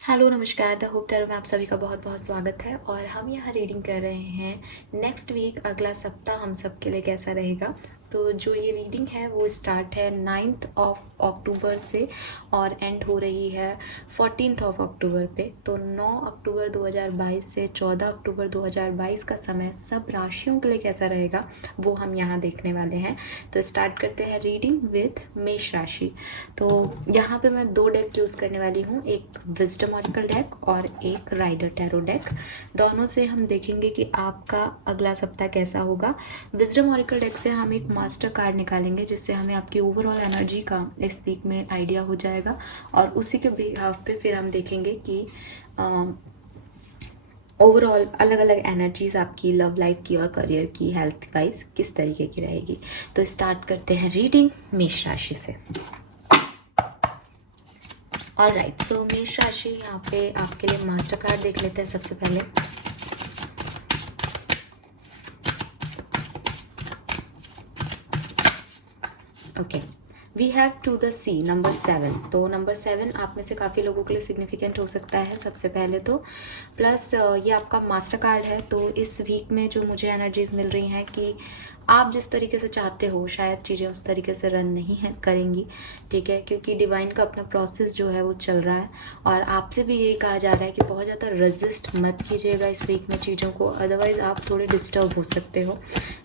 Hello नमस्कार the hope tarot में आप सभी का बहुत बहुत स्वागत है। और हम यहाँ रीडिंग कर रहे हैं नेक्स्ट वीक, अगला सप्ताह हम सब के लिए कैसा रहेगा। तो जो ये रीडिंग है वो स्टार्ट है 9th ऑफ अक्टूबर से और एंड हो रही है 14th ऑफ अक्टूबर पे। तो 9 अक्टूबर 2022 से 14 अक्टूबर 2022 का समय सब राशियों के लिए कैसा रहेगा वो हम यहाँ देखने वाले हैं। तो स्टार्ट करते हैं रीडिंग विथ मेष राशि। तो यहाँ पे मैं दो डेक यूज़ करने वाली हूँ, एक विजडम ऑरिकल डेक और एक राइडर टैरो डेक। दोनों से हम देखेंगे कि आपका अगला सप्ताह कैसा होगा। विजडम ऑरिकल डेक से हम एक मास्टर कार्ड निकालेंगे जिससे हमें आपकी ओवरऑल एनर्जी का इस वीक में आइडिया हो जाएगा और उसी के बिहाफ पे फिर हम देखेंगे कि ओवरऑल अलग अलग एनर्जीज आपकी लव लाइफ की और करियर की हेल्थ वाइज किस तरीके की रहेगी। तो स्टार्ट करते हैं रीडिंग मेष राशि से। ऑलराइट, सो मेष राशि यहाँ पे आपके लिए मास्टर कार्ड देख लेते हैं सबसे पहले। Okay, we have to the C number 7। तो नंबर 7 आप में से काफ़ी लोगों के लिए सिग्निफिकेंट हो सकता है सबसे पहले तो। प्लस ये आपका मास्टर कार्ड है। तो इस वीक में जो मुझे एनर्जीज मिल रही हैं कि आप जिस तरीके से चाहते हो शायद चीज़ें उस तरीके से रन नहीं है करेंगी, ठीक है, क्योंकि डिवाइन का अपना प्रोसेस जो है वो चल रहा है। और आपसे भी यही कहा जा रहा है कि बहुत ज़्यादा रेजिस्ट मत कीजिएगा इस वीक में चीज़ों को, अदरवाइज़ आप थोड़े डिस्टर्ब हो सकते हो।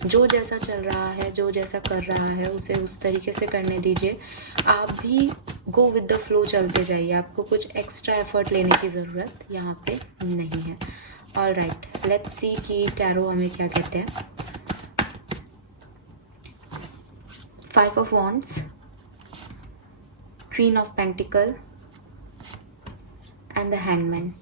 जो जैसा चल रहा है, जो जैसा कर रहा है उसे उस तरीके से करने दीजिए। आप भी गो विद द फ्लो चलते जाइए, आपको कुछ एक्स्ट्रा एफर्ट लेने की ज़रूरत यहाँ पे नहीं है। ऑलराइट, लेट्स सी कि टैरो हमें क्या कहते हैं। 5 of Wands, Queen of Pentacle and the hangman.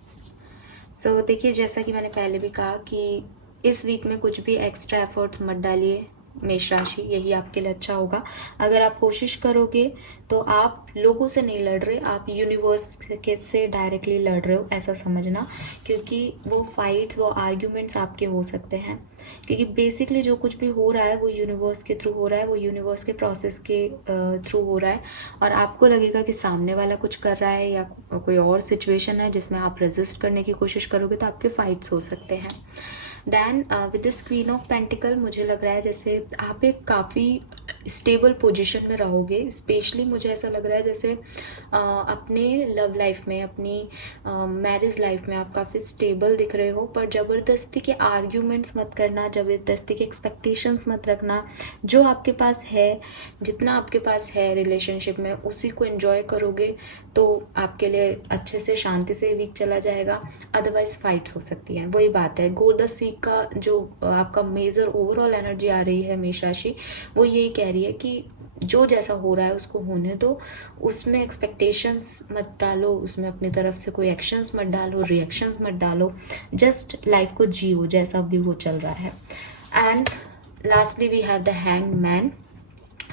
So देखिए, जैसा कि मैंने पहले भी कहा कि इस वीक में कुछ भी एक्स्ट्रा एफर्ट्स मत डालिए मेष राशि, यही आपके लिए अच्छा होगा। अगर आप कोशिश करोगे तो आप लोगों से नहीं लड़ रहे, आप यूनिवर्स के से डायरेक्टली लड़ रहे हो ऐसा समझना, क्योंकि वो फाइट्स, वो आर्ग्यूमेंट्स आपके हो सकते हैं। क्योंकि बेसिकली जो कुछ भी हो रहा है वो यूनिवर्स के थ्रू हो रहा है, वो यूनिवर्स के प्रोसेस के थ्रू हो रहा है। और आपको लगेगा कि सामने वाला कुछ कर रहा है या कोई और सिचुएशन है जिसमें आप रेजिस्ट करने की कोशिश करोगे तो आपके फाइट्स हो सकते हैं। Then with this queen of pentacle मुझे लग रहा है जैसे आप एक काफ़ी स्टेबल पोजीशन में रहोगे। स्पेशली मुझे ऐसा लग रहा है जैसे अपने लव लाइफ में, अपनी मैरिज लाइफ में आप काफ़ी स्टेबल दिख रहे हो, पर ज़बरदस्ती के आर्ग्यूमेंट्स मत करना, ज़बरदस्ती के एक्सपेक्टेशंस मत रखना। जो आपके पास है, जितना आपके पास है रिलेशनशिप में, उसी को एंजॉय करोगे तो आपके लिए अच्छे से शांति से वीक चला जाएगा। अदरवाइज फाइट्स हो सकती हैं। वही बात है, गो द सी का जो आपका मेजर ओवरऑल एनर्जी आ रही है मेष राशि, वो यही कह रही है कि जो जैसा हो रहा है उसको होने दो, उसमें एक्सपेक्टेशंस मत डालो, उसमें अपनी तरफ से कोई एक्शंस मत डालो, रिएक्शंस मत डालो, जस्ट लाइफ को जियो जैसा भी वो चल रहा है। And lastly we have the hanged man.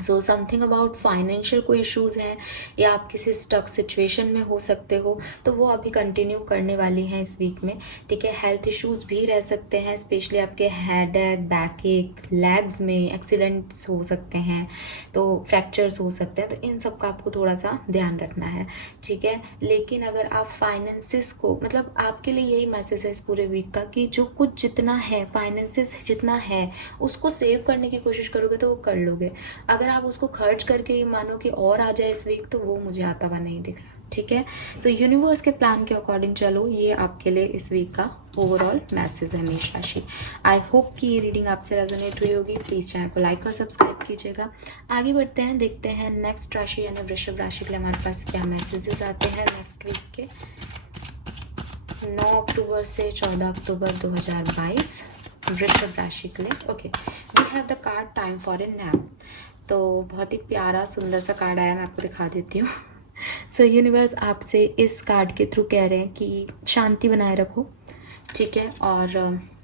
So something about financial कोई इश्यूज़ हैं या आप किसी स्टक सिचुएशन में हो सकते हो तो वो अभी कंटिन्यू करने वाली हैं इस वीक में, ठीक है। हेल्थ इश्यूज़ भी रह सकते हैं, स्पेशली आपके हेड एक, बैक एक, लेग्स में एक्सीडेंट्स हो सकते हैं, तो फ्रैक्चर्स हो सकते हैं। तो इन सब का आपको थोड़ा सा ध्यान रखना है, ठीक है। लेकिन अगर आप फाइनेंसिस को, मतलब आपके लिए यही मैसेज है इस पूरे वीक का कि जो कुछ जितना है, फाइनेंसिस जितना है उसको सेव करने की कोशिश करोगे तो वो कर लोगे। अगर आप उसको खर्च करके ये मानो कि और आ जाए इस वीक, तो वो मुझे आता हुआ नहीं दिख रहा, ठीक है। तो यूनिवर्स के प्लान के अकॉर्डिंग चलो, ये आपके लिए इस वीक का ओवरऑल मैसेज है मेष राशि। आई होप कि ये रीडिंग आपसे रेजोनेट हुई होगी। प्लीज़ चैनल को लाइक और सब्सक्राइब कीजिएगा। आगे बढ़ते हैं, देखते हैं नेक्स्ट राशि यानी वृषभ राशि के लिए हमारे पास क्या मैसेजेस आते हैं नेक्स्ट वीक के 9 अक्टूबर से 14 अक्टूबर 2022 वृषभ राशि के लिए। Okay, we have the card time for a nap. तो बहुत ही प्यारा सुंदर सा कार्ड आया, मैं आपको दिखा देती हूँ। सो यूनिवर्स आपसे इस कार्ड के थ्रू कह रहे हैं कि शांति बनाए रखो, ठीक है। और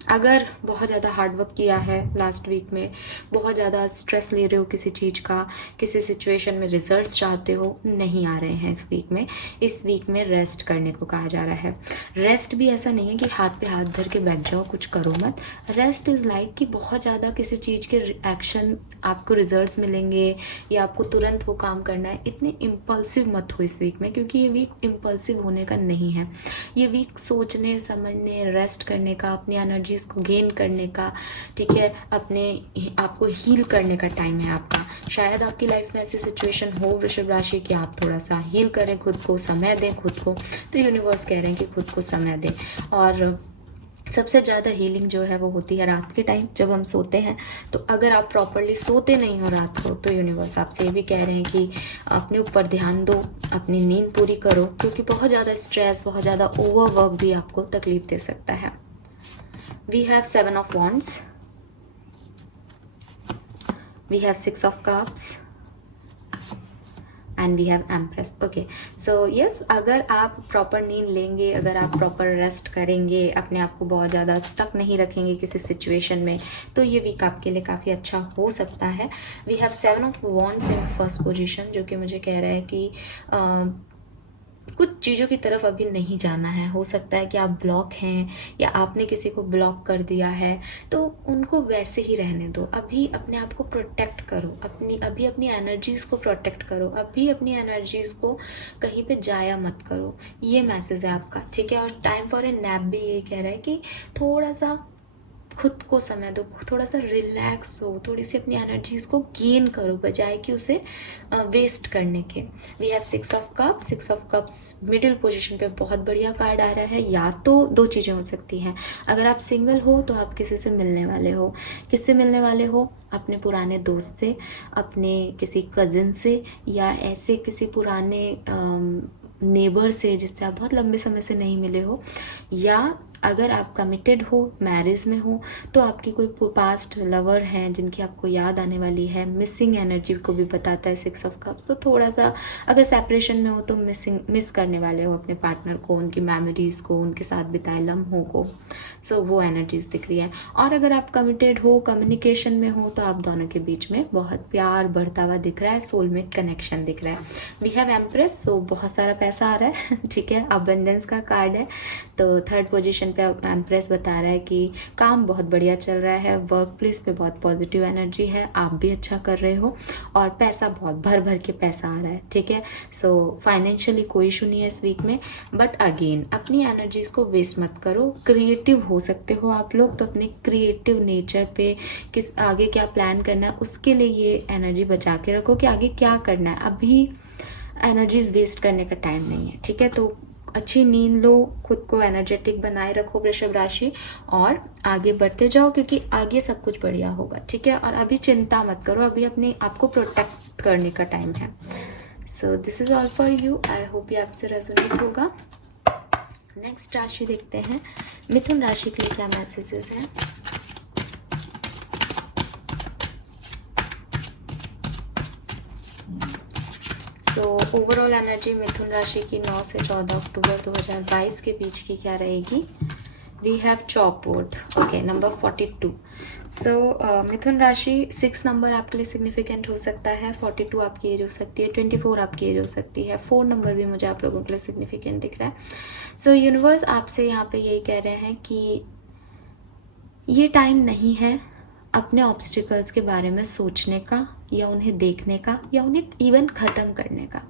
अगर बहुत ज़्यादा हार्ड वर्क किया है लास्ट वीक में, बहुत ज़्यादा स्ट्रेस ले रहे हो किसी चीज़ का, किसी सिचुएशन में रिजल्ट्स चाहते हो, नहीं आ रहे हैं इस वीक में रेस्ट करने को कहा जा रहा है। रेस्ट भी ऐसा नहीं है कि हाथ पे हाथ धर के बैठ जाओ, कुछ करो मत। रेस्ट इज़ लाइक कि बहुत ज़्यादा किसी चीज़ के एक्शन आपको रिजल्ट्स मिलेंगे या आपको तुरंत वो काम करना है, इतने इम्पल्सिव मत हो इस वीक में, क्योंकि ये वीक इम्पल्सिव होने का नहीं है। ये वीक सोचने समझने, रेस्ट करने का, अपनी एनर्जीज को गेन करने का, ठीक है, अपने आपको हील करने का टाइम है आपका। शायद आपकी लाइफ में ऐसी सिचुएशन हो वृषभ राशि कि आप थोड़ा सा हील करें खुद को, समय दें खुद को, तो यूनिवर्स कह रहे हैं कि खुद को समय दें। और सबसे ज़्यादा हीलिंग जो है वो होती है रात के टाइम जब हम सोते हैं। तो अगर आप प्रॉपरली सोते नहीं हो रात को, तो यूनिवर्स आपसे ये भी कह रहे हैं कि अपने ऊपर ध्यान दो, अपनी नींद पूरी करो, क्योंकि बहुत ज़्यादा स्ट्रेस, बहुत ज़्यादा ओवरवर्क भी आपको तकलीफ दे सकता है। We have 7 of wands, we have 6 of cups and we have empress. Okay, so yes, अगर आप प्रॉपर नींद लेंगे, अगर आप प्रॉपर रेस्ट करेंगे, अपने आप को बहुत ज़्यादा स्टक नहीं रखेंगे किसी सिचुएशन में, तो ये वीक आपके लिए काफ़ी अच्छा हो सकता है। We have 7 of wands in first position, जो कि मुझे कह रहा है कि कुछ चीज़ों की तरफ अभी नहीं जाना है। हो सकता है कि आप ब्लॉक हैं या आपने किसी को ब्लॉक कर दिया है, तो उनको वैसे ही रहने दो। अभी अपने आप को प्रोटेक्ट करो, अभी अपनी एनर्जीज़ को प्रोटेक्ट करो, अभी अपनी एनर्जीज़ को कहीं पे जाया मत करो। ये मैसेज है आपका, ठीक है। और टाइम फॉर ए नैप भी ये कह रहा है कि थोड़ा सा खुद को समय दो, थोड़ा सा रिलैक्स हो, थोड़ी सी अपनी एनर्जीज़ को गेन करो, बजाय कि उसे वेस्ट करने के। We have 6 of cups. 6 of cups middle position पे बहुत बढ़िया कार्ड आ रहा है। या तो 2 चीज़ें हो सकती हैं। अगर आप सिंगल हो तो आप किसी से मिलने वाले हो। किससे मिलने वाले हो? अपने पुराने दोस्त से, अपने किसी कज़िन से, या ऐसे किसी पुराने नेबर से जिससे आप बहुत लंबे समय से नहीं मिले हो। या अगर आप कमिटेड हो, मैरिज में हो, तो आपकी कोई पास्ट लवर हैं जिनकी आपको याद आने वाली है। मिसिंग एनर्जी को भी बताता है 6 ऑफ कप्स। तो थोड़ा सा अगर सेपरेशन में हो तो मिस करने वाले हो अपने पार्टनर को, उनकी मेमोरीज़ को, उनके साथ बिताए लम्हों को। सो वो एनर्जीज दिख रही है। और अगर आप कमिटेड हो, कम्युनिकेशन में हो, तो आप दोनों के बीच में बहुत प्यार बढ़ता हुआ दिख रहा है, सोलमेट कनेक्शन दिख रहा है। वी हैव एम्प्रेस, सो बहुत सारा पैसा आ रहा है, ठीक है, अबंडेंस का कार्ड है। तो थर्ड पोजीशन पे एम्प्रेस बता रहा है कि काम बहुत बढ़िया चल रहा है, वर्क प्लेस पे बहुत पॉजिटिव एनर्जी है, आप भी अच्छा कर रहे हो, और पैसा बहुत भर भर के पैसा आ रहा है, ठीक है। सो फाइनेंशियली कोई इशू नहीं है इस वीक में। बट अगेन अपनी एनर्जीज को वेस्ट मत करो। क्रिएटिव हो सकते हो आप लोग, तो अपने क्रिएटिव नेचर पे किस आगे क्या प्लान करना है उसके लिए ये एनर्जी बचा के रखो कि आगे क्या करना है। अभी एनर्जीज वेस्ट करने का टाइम नहीं है, ठीक है। तो अच्छी नींद लो, खुद को एनर्जेटिक बनाए रखो वृषभ राशि, और आगे बढ़ते जाओ, क्योंकि आगे सब कुछ बढ़िया होगा, ठीक है। और अभी चिंता मत करो, अभी अपने आप को प्रोटेक्ट करने का टाइम है। So this is all for you. I hope ये आपसे रेजोनेट होगा। नेक्स्ट राशि देखते हैं, मिथुन राशि के लिए क्या मैसेजेस हैं। सो ओवरऑल एनर्जी मिथुन राशि की 9 से 14 अक्टूबर 2022 के बीच की क्या रहेगी। We have chopboard, okay, number 42। So मिथुन राशि 6 नंबर आपके लिए सिग्निफिकेंट हो सकता है, 42 आपकी एज हो सकती है, 24 आपकी एज हो सकती है, 4 नंबर भी मुझे आप लोगों के लिए सिग्निफिकेंट दिख रहा है। सो यूनिवर्स आपसे यहाँ पे यही कह रहे हैं कि ये टाइम नहीं है अपने ऑब्स्टिकल्स के बारे में सोचने का, या उन्हें देखने का, या उन्हें इवन ख़त्म करने का।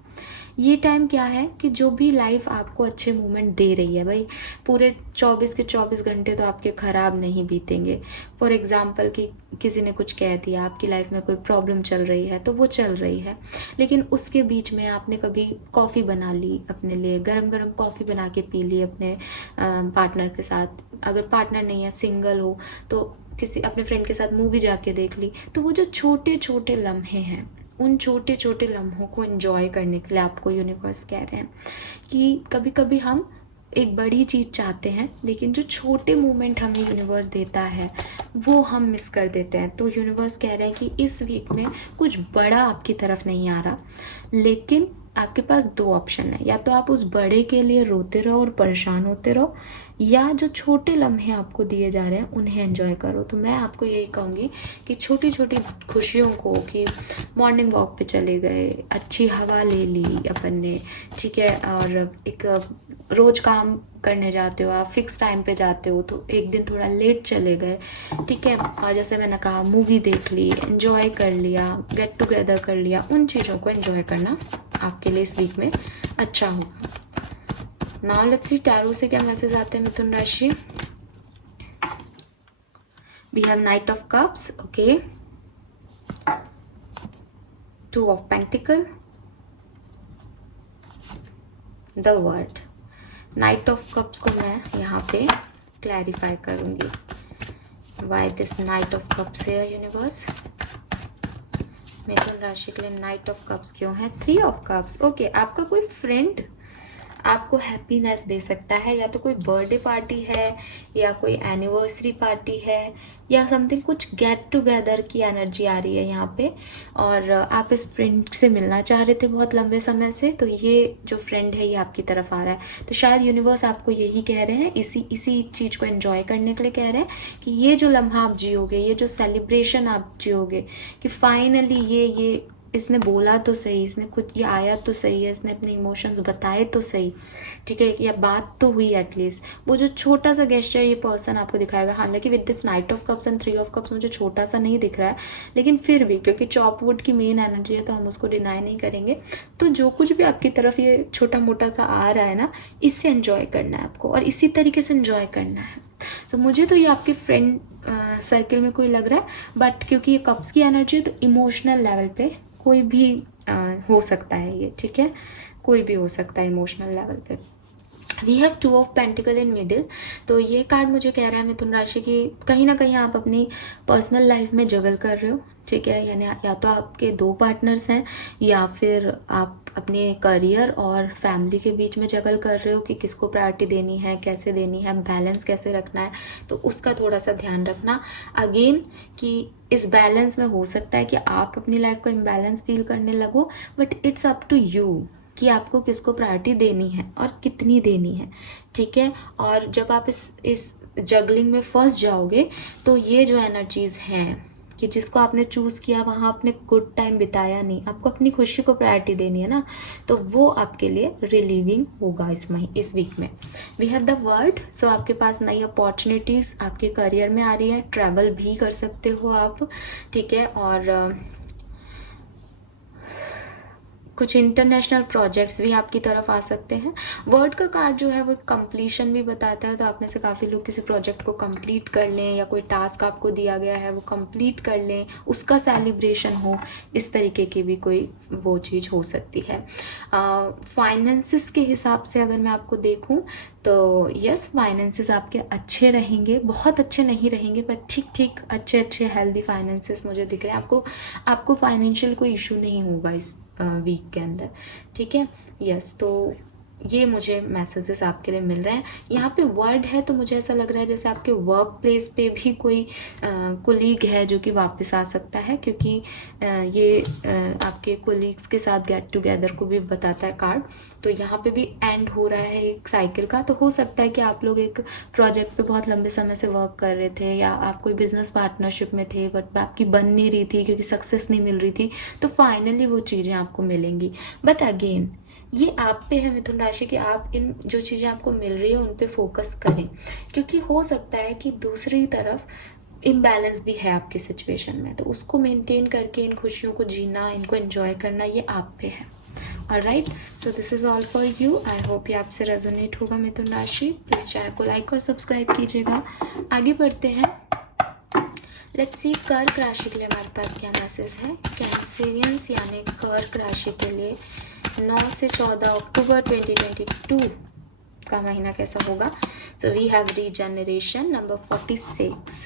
ये टाइम क्या है कि जो भी लाइफ आपको अच्छे मोमेंट दे रही है, भाई पूरे 24 के 24 घंटे तो आपके ख़राब नहीं बीतेंगे। फॉर एग्जांपल कि किसी ने कुछ कह दिया, आपकी लाइफ में कोई प्रॉब्लम चल रही है, तो वो चल रही है, लेकिन उसके बीच में आपने कभी कॉफ़ी बना ली अपने लिए, गरम गरम कॉफ़ी बना के पी ली अपने पार्टनर के साथ। अगर पार्टनर नहीं है, सिंगल हो, तो किसी अपने फ्रेंड के साथ मूवी जाके देख ली। तो वो जो छोटे छोटे लम्हे हैं, उन छोटे छोटे लम्हों को एंजॉय करने के लिए आपको यूनिवर्स कह रहे हैं कि कभी कभी हम एक बड़ी चीज़ चाहते हैं, लेकिन जो छोटे मोमेंट हमें यूनिवर्स देता है वो हम मिस कर देते हैं। तो यूनिवर्स कह रहे हैं कि इस वीक में कुछ बड़ा आपकी तरफ नहीं आ रहा, लेकिन आपके पास दो ऑप्शन है, या तो आप उस बड़े के लिए रोते रहो और परेशान होते रहो, या जो छोटे लम्हे आपको दिए जा रहे हैं उन्हें एंजॉय करो। तो मैं आपको यही कहूँगी कि छोटी छोटी खुशियों को, कि मॉर्निंग वॉक पे चले गए, अच्छी हवा ले ली अपन ने, ठीक है, और एक रोज काम करने जाते हो आप, फिक्स टाइम पे जाते हो, तो एक दिन थोड़ा लेट चले गए, ठीक है, और जैसे मैंने कहा मूवी देख ली, एंजॉय कर लिया, गेट टुगेदर कर लिया, उन चीज़ों को एंजॉय करना आपके लिए इस वीक में अच्छा होगा। नाउ लेट्स सी टैरो से क्या मैसेज आते हैं मिथुन राशि। We have knight of cups, okay, two of pentacle, the world. Knight of cups को मैं यहाँ पे क्लैरिफाई करूंगी, why this knight of cups है यूनिवर्स। मिथुन राशि के लिए नाइट ऑफ कप्स क्यों है? थ्री ऑफ कप्स, ओके, आपका कोई फ्रेंड आपको हैप्पीनेस दे सकता है, या तो कोई बर्थडे पार्टी है, या कोई एनिवर्सरी पार्टी है, या समथिंग, कुछ गेट टुगेदर की एनर्जी आ रही है यहाँ पे, और आप इस फ्रेंड से मिलना चाह रहे थे बहुत लंबे समय से, तो ये जो फ्रेंड है ये आपकी तरफ आ रहा है। तो शायद यूनिवर्स आपको यही कह रहे हैं, इसी चीज़ को एंजॉय करने के लिए कह रहे हैं कि ये जो लम्हा आप जियोगे, ये जो सेलिब्रेशन आप जियोगे, कि फाइनली ये इसने बोला तो सही, इसने खुद ये आया तो सही है, इसने अपने इमोशंस बताए तो सही, ठीक है, या बात तो हुई एटलीस्ट। वो जो छोटा सा गेस्चर ये पर्सन आपको दिखाएगा, हालांकि with this knight of cups and three of cups मुझे छोटा सा नहीं दिख रहा है, लेकिन फिर भी क्योंकि चॉपवुड की मेन एनर्जी है तो हम उसको डिनाई नहीं करेंगे। तो जो कुछ भी आपकी तरफ ये छोटा मोटा सा आ रहा है ना, इससे एंजॉय करना है आपको, और इसी तरीके से एंजॉय करना है। तो मुझे तो ये आपके फ्रेंड सर्कल में कोई लग रहा है, बट क्योंकि ये कप्स की एनर्जी है तो इमोशनल लेवल पे कोई भी हो सकता है ये, ठीक है, कोई भी हो सकता है इमोशनल लेवल पे। We have two of pentacle in middle, तो ये कार्ड मुझे कह रहा है मिथुन राशि की कहीं ना कहीं आप अपनी पर्सनल लाइफ में जगल कर रहे हो, ठीक है, यानी या तो आपके दो पार्टनर्स हैं, या फिर आप अपने करियर और फैमिली के बीच में जगल कर रहे हो कि किसको प्रायोरिटी देनी है, कैसे देनी है, बैलेंस कैसे रखना है, तो उसका थोड़ा सा ध्यान रखना अगेन, कि इस बैलेंस में हो सकता है कि आप अपनी लाइफ को इम्बैलेंस फील करने लगो, but it's up to you कि आपको किसको प्रायोरिटी देनी है और कितनी देनी है, ठीक है। और जब आप इस जगलिंग में फंस जाओगे तो ये जो एनर्जीज हैं कि जिसको आपने चूज़ किया वहाँ आपने गुड टाइम बिताया नहीं, आपको अपनी खुशी को प्रायोरिटी देनी है ना, तो वो आपके लिए रिलीविंग होगा इस वीक में। वी हैव द वर्ल्ड, सो आपके पास नई अपॉर्चुनिटीज़ आपके करियर में आ रही है, ट्रैवल भी कर सकते हो आप, ठीक है, और कुछ इंटरनेशनल प्रोजेक्ट्स भी आपकी तरफ आ सकते हैं। वर्ड का कार्ड जो है वो कंप्लीशन भी बताता है, तो आप में से काफ़ी लोग किसी प्रोजेक्ट को कंप्लीट कर लें, या कोई टास्क आपको दिया गया है वो कंप्लीट कर लें, उसका सेलिब्रेशन हो, इस तरीके की भी कोई वो चीज़ हो सकती है। फाइनेंसिस के हिसाब से अगर मैं आपको देखूं तो यस, फाइनेंसिस आपके अच्छे रहेंगे, बहुत अच्छे नहीं रहेंगे पर ठीक ठीक अच्छे हेल्दी फाइनेंसिस मुझे दिख रहे हैं। आपको फाइनेंशियल कोई इशू नहीं होगा इस वीक के अंदर, ठीक है, यस। तो ये मुझे मैसेजेस आपके लिए मिल रहे हैं। यहाँ पे वर्ड है तो मुझे ऐसा लग रहा है जैसे आपके वर्क प्लेस पे भी कोई कोलीग है जो कि वापस आ सकता है, क्योंकि ये आपके कोलीग्स के साथ गेट टुगेदर को भी बताता है कार्ड। तो यहाँ पे भी एंड हो रहा है एक साइकिल का, तो हो सकता है कि आप लोग एक प्रोजेक्ट पे बहुत लंबे समय से वर्क कर रहे थे, या आप कोई बिजनेस पार्टनरशिप में थे बट आपकी बन नहीं रही थी क्योंकि सक्सेस नहीं मिल रही थी, तो फाइनली वो चीज़ें आपको मिलेंगी। बट अगेन ये आप पे है मिथुन राशि कि आप इन जो चीज़ें आपको मिल रही है उन पे फोकस करें, क्योंकि हो सकता है कि दूसरी तरफ इम्बैलेंस भी है आपकी सिचुएशन में, तो उसको मेंटेन करके इन खुशियों को जीना, इनको एंजॉय करना, ये आप पे है। Alright, so this is all for you. I hope ये आपसे रेजोनेट होगा मिथुन राशि। प्लीज़ चैनल को लाइक और सब्सक्राइब कीजिएगा। आगे बढ़ते हैं, लेट्स सी कर्क राशि के लिए हमारे पास क्या मैसेज है। कैंसेरियंस यानी कर्क राशि के लिए 9 से 14 अक्टूबर 2022 का महीना कैसा होगा। So we have regeneration number 46।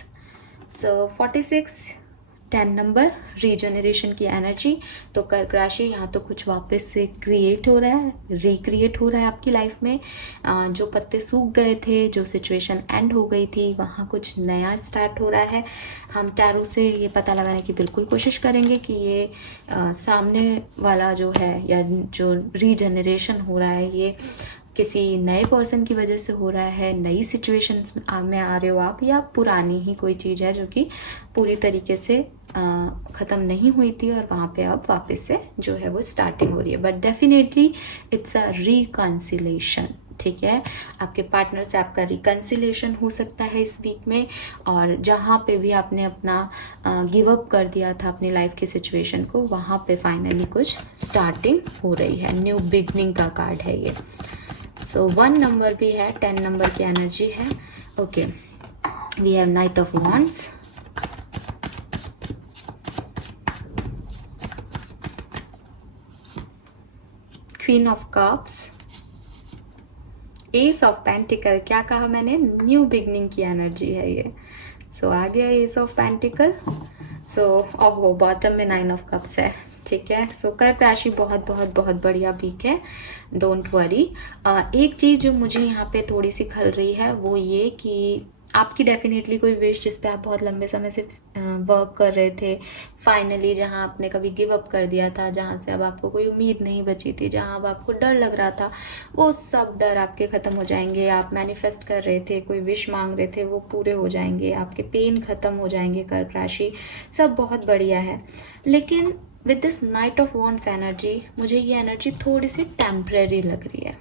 So 46 10 number regeneration की एनर्जी। तो कर्क राशि यहाँ तो कुछ वापस से क्रिएट हो रहा है, रिक्रिएट हो रहा है आपकी लाइफ में। जो पत्ते सूख गए थे, जो सिचुएशन एंड हो गई थी, वहाँ कुछ नया स्टार्ट हो रहा है। हम टैरो से ये पता लगाने की बिल्कुल कोशिश करेंगे कि ये सामने वाला जो है या जो रीजनरेशन हो रहा है ये किसी नए पर्सन की वजह से हो रहा है, नई सिचुएशंस में आ रहे हो आप, या पुरानी ही कोई चीज़ है जो कि पूरी तरीके से ख़त्म नहीं हुई थी और वहाँ पे अब वापस से जो है वो स्टार्टिंग हो रही है। But definitely it's a reconciliation, ठीक है। आपके पार्टनर से आपका रिकन्सिलेशन हो सकता है इस वीक में, और जहाँ पे भी आपने अपना गिव अप कर दिया था अपनी लाइफ की सिचुएशन को, वहाँ पे फाइनली कुछ स्टार्टिंग हो रही है। न्यू बिगनिंग का कार्ड है ये। सो 1 नंबर भी है, 10 नंबर की एनर्जी है। Okay, we have knight of wands, queen of cups, ace of pentacle. क्या कहा मैंने? न्यू बिगनिंग की एनर्जी है ये। सो आ गया एस ऑफ पेंटिकल। सो अब वो बॉटम में 9 ऑफ कप्स है, ठीक है। सो कर्क राशि बहुत बहुत बहुत बढ़िया वीक है, डोंट वरी। एक चीज़ जो मुझे यहाँ पे थोड़ी सी खल रही है वो ये कि आपकी डेफिनेटली कोई विश जिस पे आप बहुत लंबे समय से वर्क कर रहे थे, फाइनली जहाँ आपने कभी गिव अप कर दिया था, जहाँ से अब आपको कोई उम्मीद नहीं बची थी, जहाँ अब आपको डर लग रहा था, वो सब डर आपके ख़त्म हो जाएंगे। आप मैनिफेस्ट कर रहे थे, कोई विश मांग रहे थे, वो पूरे हो जाएंगे। आपके पेन ख़त्म हो जाएंगे कर्क राशि, सब बहुत बढ़िया है। लेकिन with this knight of wands energy, मुझे ये एनर्जी थोड़ी सी टेम्परेरी लग रही है।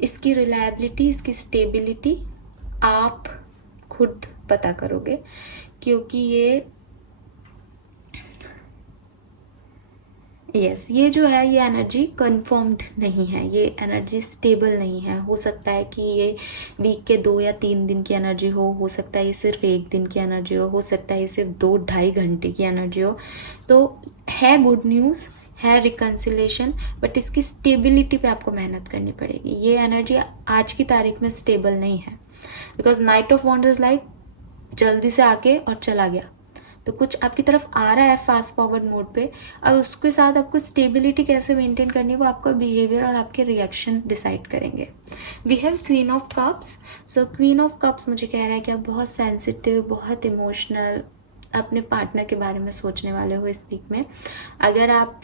इसकी रिलायबिलिटी, इसकी स्टेबिलिटी आप खुद पता करोगे, क्योंकि ये जो है ये एनर्जी कंफर्म्ड नहीं है, ये एनर्जी स्टेबल नहीं है। हो सकता है कि ये वीक के 2 या 3 दिन की एनर्जी हो सकता है ये सिर्फ 1 दिन की एनर्जी हो सकता है ये सिर्फ 2-2.5 घंटे की एनर्जी हो। तो है गुड न्यूज़, है रिकन्सिलेशन, बट इसकी स्टेबिलिटी पे आपको मेहनत करनी पड़ेगी। ये एनर्जी आज की तारीख में स्टेबल नहीं है, because night of wands is like जल्दी से आके और चला गया। तो कुछ आपकी तरफ आ रहा है फास्ट फॉरवर्ड मोड पे, अब उसके साथ आपको स्टेबिलिटी कैसे मेंटेन करनी है वो आपका बिहेवियर और आपके रिएक्शन डिसाइड करेंगे। We have queen of cups. So queen of cups मुझे कह रहा है कि आप बहुत सेंसिटिव, बहुत इमोशनल, अपने पार्टनर के बारे में सोचने वाले हो इस वीक में। अगर आप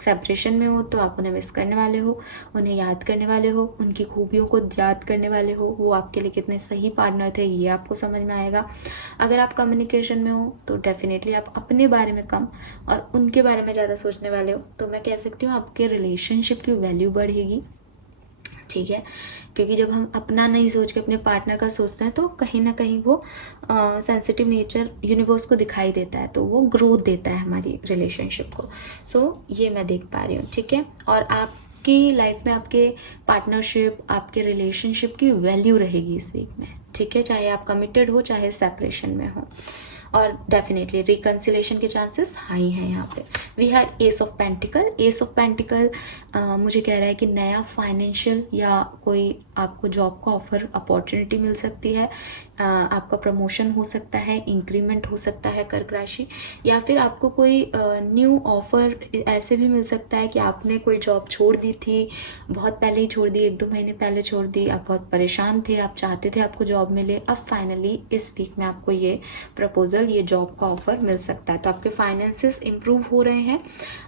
सेपरेशन में हो तो आप उन्हें मिस करने वाले हो, उन्हें याद करने वाले हो, उनकी खूबियों को याद करने वाले हो, वो आपके लिए कितने सही पार्टनर थे ये आपको समझ में आएगा। अगर आप कम्युनिकेशन में हो तो डेफिनेटली आप अपने बारे में कम और उनके बारे में ज़्यादा सोचने वाले हो। तो मैं कह सकती हूँ आपके रिलेशनशिप की वैल्यू बढ़ेगी, ठीक है। क्योंकि जब हम अपना नहीं सोच के अपने पार्टनर का सोचते हैं तो कहीं ना कहीं वो सेंसिटिव नेचर यूनिवर्स को दिखाई देता है, तो वो ग्रोथ देता है हमारी रिलेशनशिप को। सो ये मैं देख पा रही हूँ, ठीक है। और आपकी लाइफ में आपके पार्टनरशिप, आपके रिलेशनशिप की वैल्यू रहेगी इस वीक में, ठीक है। चाहे आप कमिटेड हो, चाहे सेपरेशन में हो, और डेफिनेटली रिकन्सिलेशन के चांसेस हाई हैं यहाँ पे। We have ace of pentacle. Ace of pentacle मुझे कह रहा है कि नया फाइनेंशियल या कोई आपको जॉब का ऑफर अपॉर्चुनिटी मिल सकती है, आपका प्रमोशन हो सकता है, इंक्रीमेंट हो सकता है कर्क राशि, या फिर आपको कोई न्यू ऑफर ऐसे भी मिल सकता है कि आपने कोई जॉब छोड़ दी थी, बहुत पहले ही छोड़ दी, 1-2 महीने पहले छोड़ दी, आप बहुत परेशान थे, आप चाहते थे आपको जॉब मिले, अब फाइनली इस वीक में आपको ये प्रपोजल, ये जॉब का ऑफर मिल सकता है। तो आपके फाइनेंसेस इंप्रूव हो रहे हैं,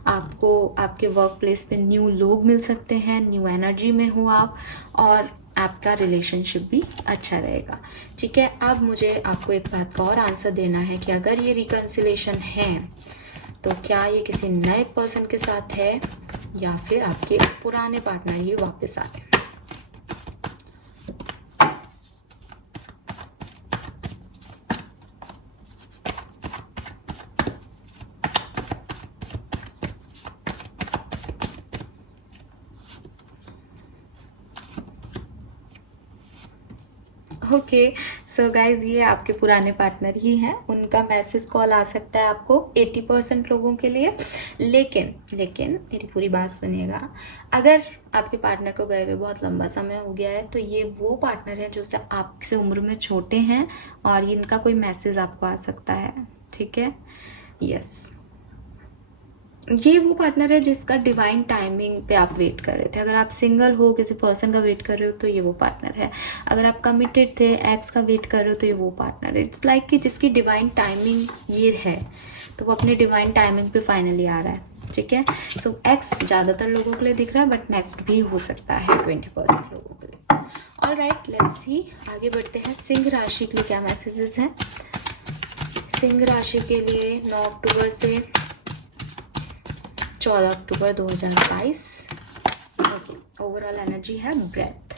आपको आपके वर्क प्लेस पे न्यू लोग मिल सकते हैं, न्यू एनर्जी में हो आप, और आपका रिलेशनशिप भी अच्छा रहेगा, ठीक है। अब मुझे आपको एक बात का और आंसर देना है कि अगर ये रिकन्सिलेशन है तो क्या ये किसी नए पर्सन के साथ है या फिर आपके पुराने पार्टनर ही वापस आ गए। ओके, सो गाइज ये आपके पुराने पार्टनर ही हैं, उनका मैसेज कॉल आ सकता है आपको 80% लोगों के लिए। लेकिन मेरी पूरी बात सुनिएगा, अगर आपके पार्टनर को गए हुए बहुत लंबा समय हो गया है तो ये वो पार्टनर है जो आपसे उम्र में छोटे हैं और इनका कोई मैसेज आपको आ सकता है, ठीक है, यस। ये वो पार्टनर है जिसका डिवाइन टाइमिंग पे आप वेट कर रहे थे। अगर आप सिंगल हो, किसी पर्सन का वेट कर रहे हो, तो ये वो पार्टनर है। अगर आप कमिटेड थे, एक्स का वेट कर रहे हो, तो ये वो पार्टनर है। इट्स लाइक कि जिसकी डिवाइन टाइमिंग ये है, तो वो अपने डिवाइन टाइमिंग पे फाइनली आ रहा है। ठीक है, सो एक्स ज़्यादातर लोगों के लिए दिख रहा है, बट नेक्स्ट भी हो सकता है 20% लोगों के लिए। ऑल राइट, लेट्स सी, आगे बढ़ते हैं। सिंह राशि के लिए क्या मैसेजेस हैं? सिंह राशि के लिए 9 अक्टूबर से 14 अक्टूबर 2022। ओके, ओवरऑल एनर्जी है ब्रेथ।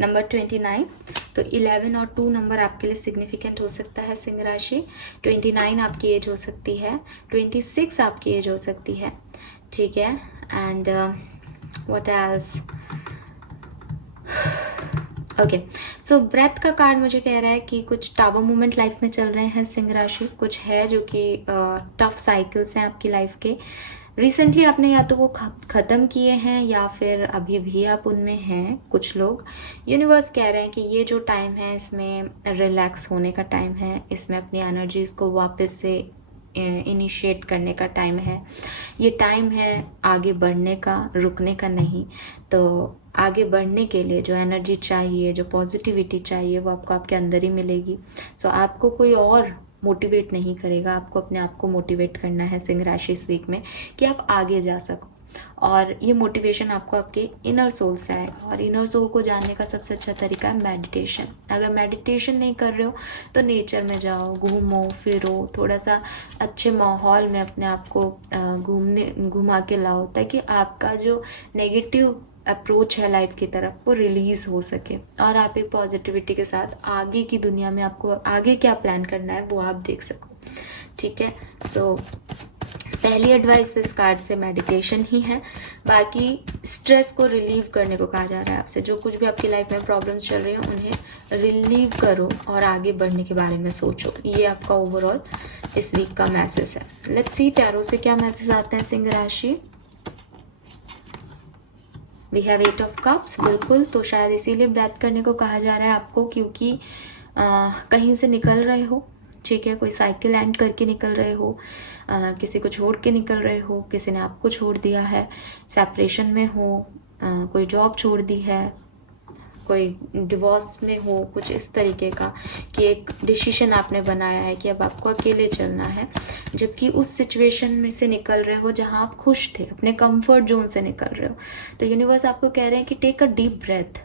नंबर 29, तो 11 और 2 नंबर आपके लिए सिग्निफिकेंट हो सकता है सिंह राशि। 29 आपकी एज हो सकती है, 26 आपकी एज हो सकती है। ठीक है, and what else? Okay, so breath का कार्ड मुझे कह रहा है कि कुछ टावर मूवमेंट लाइफ में चल रहे हैं सिंह राशि। कुछ है जो कि टफ साइकिल्स हैं आपकी लाइफ के। रिसेंटली आपने या तो वो ख़त्म किए हैं या फिर अभी भी आप उनमें हैं कुछ लोग। यूनिवर्स कह रहे हैं कि ये जो टाइम है इसमें रिलैक्स होने का टाइम है, इसमें अपनी एनर्जीज़ को वापस से इनिशिएट करने का टाइम है। ये टाइम है आगे बढ़ने का, रुकने का नहीं। तो आगे बढ़ने के लिए जो एनर्जी चाहिए, जो पॉजिटिविटी चाहिए, वो आपको आपके अंदर ही मिलेगी। सो आपको कोई और मोटिवेट नहीं करेगा, आपको अपने आप को मोटिवेट करना है सिंह राशि इस वीक में, कि आप आगे जा सको। और ये मोटिवेशन आपको आपके इनर सोल से आएगा, और इनर सोल को जानने का सबसे अच्छा तरीका है मेडिटेशन। अगर मेडिटेशन नहीं कर रहे हो तो नेचर में जाओ, घूमो फिरो, थोड़ा सा अच्छे माहौल में अपने आप को घुमा के लाओ, ताकि आपका जो नेगेटिव अप्रोच है लाइफ की तरफ वो रिलीज़ हो सके, और आप एक पॉजिटिविटी के साथ आगे की दुनिया में आपको आगे क्या प्लान करना है वो आप देख सको। ठीक है, सो पहली एडवाइस इस कार्ड से मेडिटेशन ही है। बाकी स्ट्रेस को रिलीव करने को कहा जा रहा है आपसे। जो कुछ भी आपकी लाइफ में प्रॉब्लम्स चल रही हैं उन्हें रिलीव करो और आगे बढ़ने के बारे में सोचो। ये आपका ओवरऑल इस वीक का मैसेज है। लेट्स सी टैरो से क्या मैसेज आते हैं सिंह राशि। वी हैव 8 ऑफ कप्स, बिल्कुल। तो शायद इसीलिए ब्रेथ करने को कहा जा रहा है आपको, क्योंकि कहीं से निकल रहे हो। ठीक है, कोई साइकिल एंड करके निकल रहे हो, किसी को छोड़ के निकल रहे हो, किसी ने आपको छोड़ दिया है, सेपरेशन में हो, कोई जॉब छोड़ दी है, कोई डिवोर्स में हो, कुछ इस तरीके का कि एक डिसीजन आपने बनाया है कि अब आपको अकेले चलना है, जबकि उस सिचुएशन में से निकल रहे हो जहां आप खुश थे, अपने कंफर्ट जोन से निकल रहे हो। तो यूनिवर्स आपको कह रहे हैं कि टेक अ डीप ब्रेथ।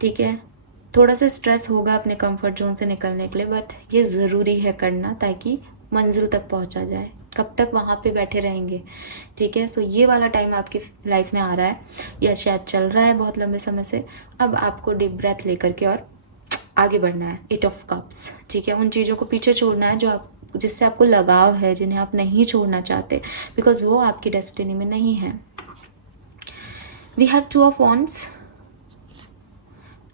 ठीक है, थोड़ा सा स्ट्रेस होगा अपने कंफर्ट जोन से निकलने के लिए, बट ये ज़रूरी है करना, ताकि मंजिल तक पहुंचा जाए। कब तक वहाँ पे बैठे रहेंगे? ठीक है, सो ये वाला टाइम आपकी लाइफ में आ रहा है, या शायद चल रहा है बहुत लंबे समय से। अब आपको डीप ब्रेथ लेकर के और आगे बढ़ना है। 8 ऑफ कप्स, ठीक है, उन चीज़ों को पीछे छोड़ना है जो आप, जिससे आपको लगाव है, जिन्हें आप नहीं छोड़ना चाहते, बिकॉज वो आपकी डेस्टिनी में नहीं है। We have 2 of wands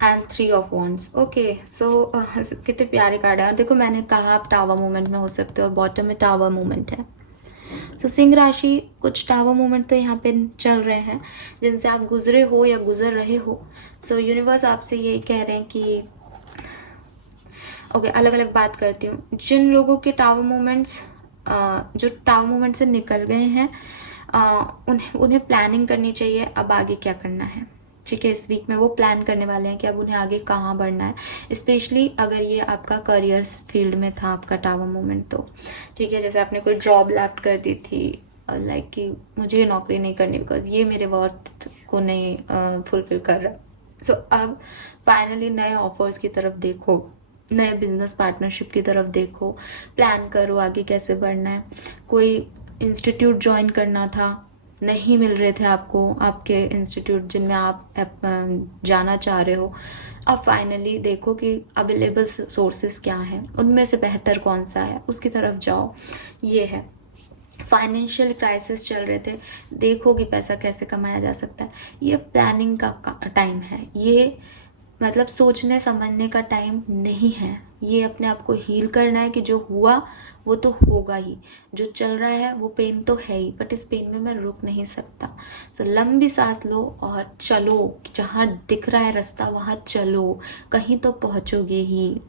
and 3 of wands. Okay, so कितने प्यारे कार्ड है। और देखो, मैंने कहा आप टावर मूवमेंट में हो सकते हो, और बॉटम में टावर मूवमेंट है। सो सिंह राशि, कुछ टावर मूवमेंट तो यहाँ पे चल रहे हैं जिनसे आप गुजरे हो या गुजर रहे हो। सो यूनिवर्स आपसे यही कह रहे हैं कि ओके, अलग अलग बात करती हूँ। जिन लोगों के टावर मूवमेंट्स जो टावर मूवमेंट से निकल गए हैं, उन्हें प्लानिंग करनी चाहिए अब आगे क्या करना है। ठीक है, इस वीक में वो प्लान करने वाले हैं कि अब उन्हें आगे कहाँ बढ़ना है। स्पेशली अगर ये आपका करियर फील्ड में था आपका टावर मूवमेंट, तो ठीक है, जैसे आपने कोई जॉब लेफ्ट कर दी थी, लाइक कि मुझे ये नौकरी नहीं करनी बिकॉज ये मेरे वर्थ को नहीं फुलफिल कर रहा। सो अब फाइनली नए ऑफर्स की तरफ देखो, नए बिजनेस पार्टनरशिप की तरफ देखो, प्लान करो आगे कैसे बढ़ना है। कोई इंस्टीट्यूट ज्वाइन करना था, नहीं मिल रहे थे आपको आपके इंस्टीट्यूट जिनमें आप जाना चाह रहे हो, अब फाइनली देखो कि अवेलेबल सोर्सेज क्या हैं, उनमें से बेहतर कौन सा है, उसकी तरफ जाओ। ये है, फाइनेंशियल क्राइसिस चल रहे थे, देखो कि पैसा कैसे कमाया जा सकता है। ये प्लानिंग का टाइम है, ये मतलब सोचने समझने का टाइम नहीं है। ये अपने आप को हील करना है कि जो हुआ वो तो होगा ही, जो चल रहा है वो पेन तो है ही, बट इस पेन में मैं रुक नहीं सकता। सो लंबी सांस लो और चलो, जहाँ दिख रहा है रास्ता वहाँ चलो, कहीं तो पहुँचोगे ही।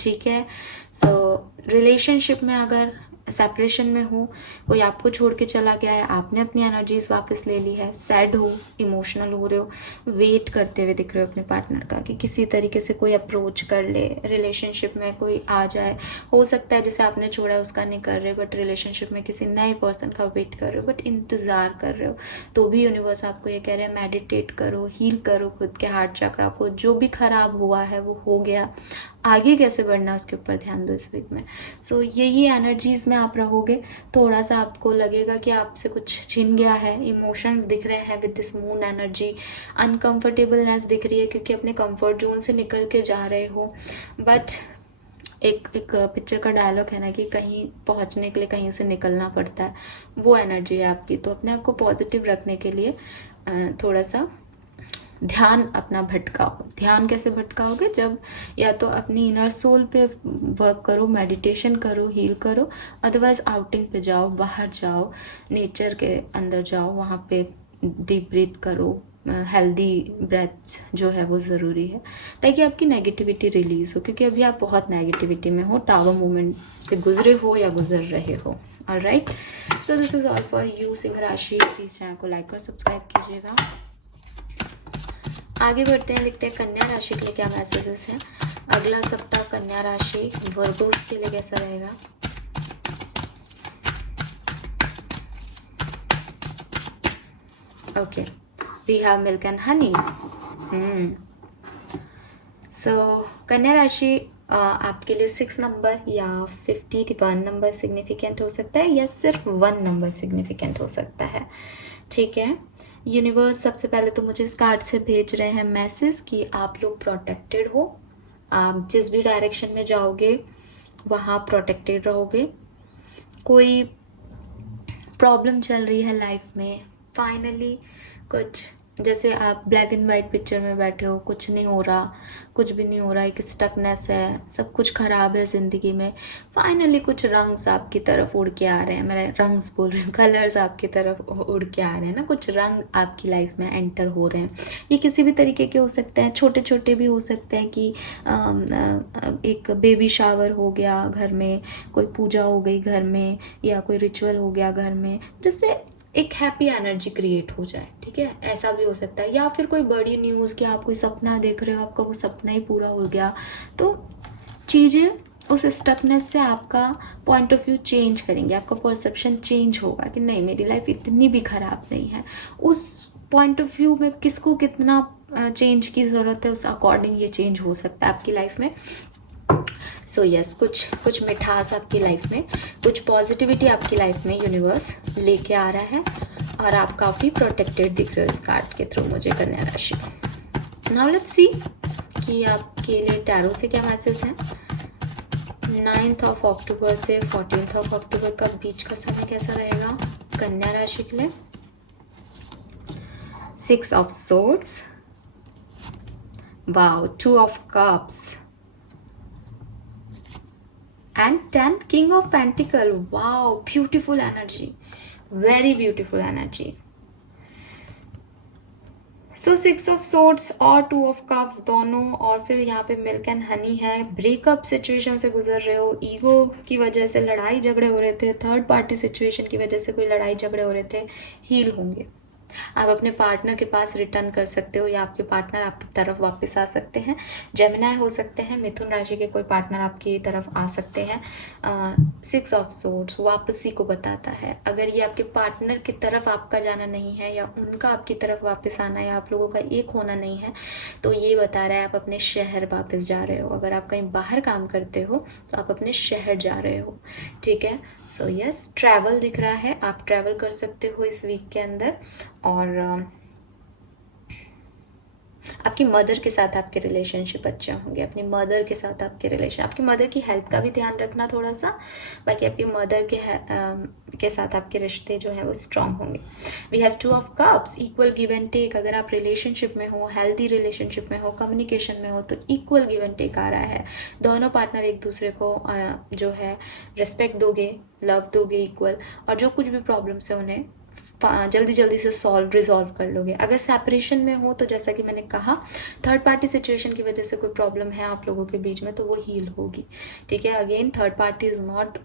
ठीक है, सो रिलेशनशिप में अगर सेपरेशन में हो, कोई आपको छोड़ के चला गया है, आपने अपनी एनर्जीज वापस ले ली है, सैड हो, इमोशनल हो रहे हो, वेट करते हुए दिख रहे हो अपने पार्टनर का कि किसी तरीके से कोई अप्रोच कर ले, रिलेशनशिप में कोई आ जाए। हो सकता है जिसे आपने छोड़ा है उसका नहीं कर रहे, बट रिलेशनशिप में किसी नए पर्सन का वेट कर रहे हो, बट इंतज़ार कर रहे हो, तो भी यूनिवर्स आपको ये कह रहे हैं मेडिटेट करो, हील करो खुद के हार्ट चक्रा को। जो भी खराब हुआ है वो हो गया, आगे कैसे बढ़ना उसके ऊपर ध्यान दो इस वीक में। सो यही एनर्जीज में आप रहोगे। थोड़ा सा आपको लगेगा कि आपसे कुछ छिन गया है, इमोशंस दिख रहे हैं with this moon energy, uncomfortableness दिख रही है क्योंकि अपने कंफर्ट जोन से निकल के जा रहे हो। बट एक पिक्चर का डायलॉग है ना कि कहीं पहुंचने के लिए कहीं से निकलना पड़ता है, वो एनर्जी है आपकी। तो अपने आप को पॉजिटिव रखने के लिए थोड़ा सा ध्यान अपना भटकाओ। ध्यान कैसे भटकाओगे? जब या तो अपनी इनर सोल पे वर्क करो, मेडिटेशन करो, हील करो, अदरवाइज आउटिंग पे जाओ, बाहर जाओ, नेचर के अंदर जाओ, वहाँ पे डीप ब्रीथ करो, हेल्दी ब्रेथ जो है वो ज़रूरी है ताकि आपकी नेगेटिविटी रिलीज़ हो, क्योंकि अभी आप बहुत नेगेटिविटी में हो, टावर मूवमेंट से गुजरे हो या गुजर रहे हो। Alright, so this is all for you Singh राशि। प्लीज़ चैनल को लाइक और सब्सक्राइब कीजिएगा। आगे बढ़ते हैं, देखते हैं कन्या राशि के लिए क्या मैसेजेस हैं। अगला सप्ताह कन्या राशि वर्गोस के लिए कैसा रहेगा। Okay, we have milk and honey. So कन्या राशि आपके लिए 6 नंबर या 51 नंबर सिग्निफिकेंट हो सकता है, या सिर्फ 1 नंबर सिग्निफिकेंट हो सकता है। ठीक है, यूनिवर्स सबसे पहले तो मुझे इस कार्ड से भेज रहे हैं मैसेज कि आप लोग प्रोटेक्टेड हो। आप जिस भी डायरेक्शन में जाओगे वहाँ प्रोटेक्टेड रहोगे। कोई प्रॉब्लम चल रही है लाइफ में, फाइनली कुछ, जैसे आप ब्लैक एंड वाइट पिक्चर में बैठे हो, कुछ नहीं हो रहा, कुछ भी नहीं हो रहा, एक स्टकनेस है, सब कुछ खराब है ज़िंदगी में, फाइनली कुछ रंग्स आपकी तरफ उड़ के आ रहे हैं। मैं रंग्स बोल रही हूँ, कलर्स आपकी तरफ उड़ के आ रहे हैं ना, कुछ रंग आपकी लाइफ में एंटर हो रहे हैं। ये किसी भी तरीके के हो सकते हैं, छोटे छोटे भी हो सकते हैं कि एक बेबी शावर हो गया घर में, कोई पूजा हो गई घर में, या कोई रिचुअल हो गया घर में, जिससे एक हैप्पी एनर्जी क्रिएट हो जाए। ठीक है, ऐसा भी हो सकता है। या फिर कोई बड़ी न्यूज़ कि आप कोई सपना देख रहे हो, आपका वो सपना ही पूरा हो गया, तो चीज़ें उस स्टकनेस से आपका पॉइंट ऑफ व्यू चेंज करेंगे, आपका परसेप्शन चेंज होगा कि नहीं, मेरी लाइफ इतनी भी ख़राब नहीं है। उस पॉइंट ऑफ व्यू में किसको कितना चेंज की ज़रूरत है, उस अकॉर्डिंग ये चेंज हो सकता है आपकी लाइफ में। सो यस, कुछ मिठास आपकी लाइफ में, कुछ पॉजिटिविटी आपकी लाइफ में यूनिवर्स लेके आ रहा है, और आप काफ़ी प्रोटेक्टेड दिख रहे हो इस कार्ड के थ्रू मुझे, कन्या राशि। नाउ लेट्स सी कि आपके लिए टैरो से क्या मैसेज है। 9 अक्टूबर से 14 अक्टूबर का बीच का समय कैसा रहेगा कन्या राशि के लिए। 6 of swords, wow, 2 of cups and 10 king of pentacle. wow, beautiful energy, very beautiful energy. so 6 of swords और 2 of cups दोनों, और फिर यहाँ पे मिल्क एंड हनी है। ब्रेकअप सिचुएशन से गुजर रहे हो, ईगो की वजह से लड़ाई झगड़े हो रहे थे, थर्ड पार्टी सिचुएशन की वजह से कोई लड़ाई झगड़े हो रहे थे, हील होंगे। आप अपने पार्टनर के पास रिटर्न कर सकते हो, या आपके पार्टनर आपकी तरफ वापस आ सकते हैं। जेमिनाई हो सकते हैं, मिथुन राशि के कोई पार्टनर आपकी तरफ आ सकते हैं। 6 ऑफ सोर्ड्स वापसी को बताता है। अगर ये आपके पार्टनर की तरफ आपका जाना नहीं है, या उनका आपकी तरफ वापस आना, या आप लोगों का एक होना नहीं है, तो ये बता रहा है आप अपने शहर वापस जा रहे हो। अगर आप कहीं बाहर काम करते हो तो आप अपने शहर जा रहे हो। ठीक है, सो यस, ट्रैवल दिख रहा है, आप ट्रैवल कर सकते हो इस वीक के अंदर। और आपकी मदर के साथ आपके रिलेशनशिप अच्छे होंगे, अपनी मदर के साथ आपके रिलेशन, आपकी मदर की हेल्थ का भी ध्यान रखना थोड़ा सा, बाकी आपकी मदर के साथ आपके रिश्ते जो है वो स्ट्रांग होंगे। We have 2 of cups, equal give and take. अगर आप रिलेशनशिप में हो, हेल्दी रिलेशनशिप में हो, कम्युनिकेशन में हो, तो इक्वल गिव एंड टेक आ रहा है। दोनों पार्टनर एक दूसरे को जो है रिस्पेक्ट दोगे, लव दोगे इक्वल, और जो कुछ भी प्रॉब्लम्स है उन्हें जल्दी जल्दी से रिजॉल्व कर लोगे। अगर सेपरेशन में हो तो जैसा कि मैंने कहा, थर्ड पार्टी सिचुएशन की वजह से कोई प्रॉब्लम है आप लोगों के बीच में, तो वो हील होगी। ठीक है, again third party is not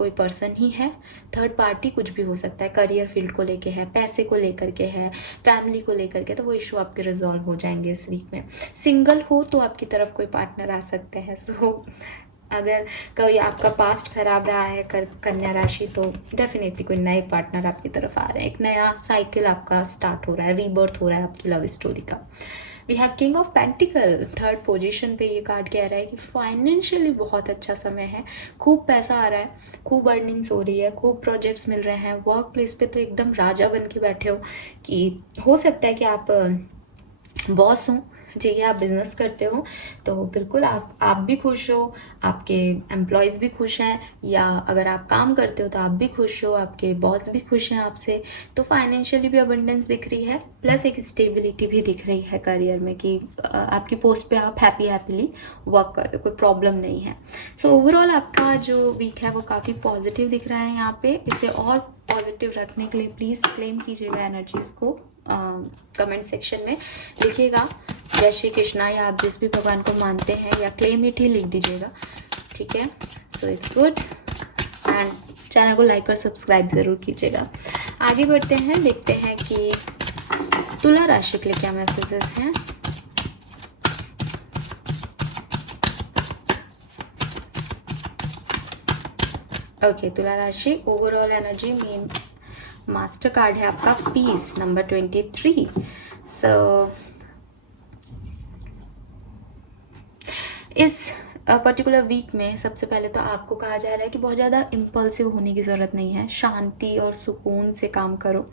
कोई पर्सन ही है, थर्ड पार्टी कुछ भी हो सकता है, करियर फील्ड को लेके है, पैसे को लेकर के है, फैमिली को लेकर के, तो वो इशू आपके रिजॉल्व हो जाएंगे इस वीक में। सिंगल हो तो आपकी तरफ कोई पार्टनर आ सकते हैं। सो अगर कोई आपका पास्ट खराब रहा है कन्या राशि, तो डेफिनेटली कोई नए पार्टनर आपकी तरफ आ रहे हैं, एक नया साइकिल आपका स्टार्ट हो रहा है, रीबर्थ हो रहा है आपकी लव स्टोरी का। We have king of pentacle, third position पे ये कार्ड कह रहा है कि फाइनेंशियली बहुत अच्छा समय है, खूब पैसा आ रहा है, खूब अर्निंग्स हो रही है, खूब प्रोजेक्ट्स मिल रहे हैं, वर्क प्लेस पे तो एकदम राजा बन के बैठे हो, कि हो सकता है कि आप बॉस हो, जी आप बिजनेस करते हो, तो बिल्कुल आप भी खुश हो, आपके एम्प्लॉयज़ भी खुश हैं, या अगर आप काम करते हो तो आप भी खुश हो, आपके बॉस भी खुश हैं आपसे, तो फाइनेंशियली भी अबंडेंस दिख रही है, प्लस एक स्टेबिलिटी भी दिख रही है करियर में, कि आपकी पोस्ट पे आप हैप्पीली वर्क कर रहे हो, कोई प्रॉब्लम नहीं है। सो ओवरऑल आपका जो वीक है वो काफ़ी पॉजिटिव दिख रहा है यहाँ पे। इसे और पॉजिटिव रखने के लिए प्लीज़ क्लेम कीजिएगा एनर्जीज़ को, कमेंट सेक्शन में लिखिएगा जय श्री कृष्णा, या आप जिस भी भगवान को मानते हैं, या क्लेम इट ही लिख दीजिएगा, ठीक है। So it's good, and channel को लाइक और सब्सक्राइब ज़रूर कीजिएगा। आगे बढ़ते हैं, देखते हैं कि तुला राशि के लिए क्या मैसेजेस हैं। ओके, तुला राशि overall energy, main master card है आपका पीस नंबर 23। सो इस पर्टिकुलर वीक में सबसे पहले तो आपको कहा जा रहा है कि बहुत ज़्यादा इम्पल्सिव होने की ज़रूरत नहीं है, शांति और सुकून से काम करो,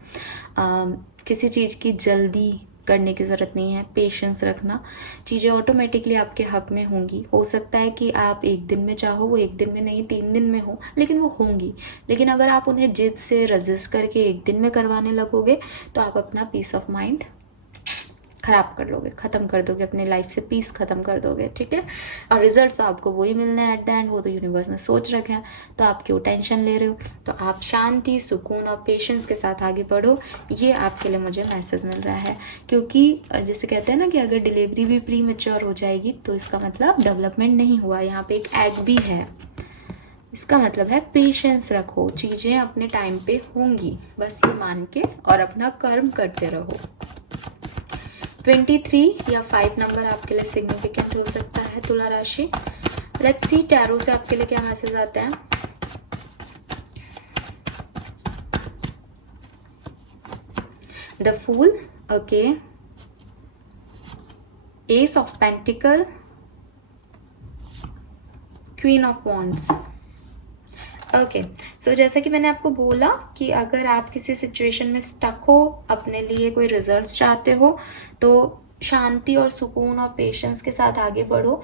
किसी चीज़ की जल्दी करने की ज़रूरत नहीं है, पेशेंस रखना, चीज़ें ऑटोमेटिकली आपके हक में होंगी। हो सकता है कि आप एक दिन में चाहो वो एक दिन में नहीं 3 दिन में हो, लेकिन वो होंगी। लेकिन अगर आप उन्हें जिद से रजिस्ट करके एक दिन में करवाने लगोगे तो आप अपना पीस ऑफ माइंड खराब कर लोगे, ख़त्म कर दोगे, अपने लाइफ से पीस ख़त्म कर दोगे, ठीक है। और रिजल्ट तो आपको वही मिलना है एट द एंड, वो तो यूनिवर्स ने सोच रखा है, तो आप क्यों टेंशन ले रहे हो। तो आप शांति, सुकून और पेशेंस के साथ आगे बढ़ो, ये आपके लिए मुझे मैसेज मिल रहा है। क्योंकि जैसे कहते हैं ना कि अगर डिलीवरी भी प्री मैच्योर हो जाएगी तो इसका मतलब डेवलपमेंट नहीं हुआ। यहाँ पे एक एग भी है, इसका मतलब है पेशेंस रखो, चीज़ें अपने टाइम पे होंगी, बस ये मान के और अपना कर्म करते रहो। 23 या 5 नंबर आपके लिए सिग्निफिकेंट हो सकता है तुला राशि। लेट्स सी टैरो से आपके लिए क्या मैसेज आता है। The fool, okay, ace of pentacle, queen of wands. Okay, so जैसा कि मैंने आपको बोला कि अगर आप किसी सिचुएशन में स्टक हो, अपने लिए कोई रिजल्ट्स चाहते हो, तो शांति और सुकून और पेशेंस के साथ आगे बढ़ो।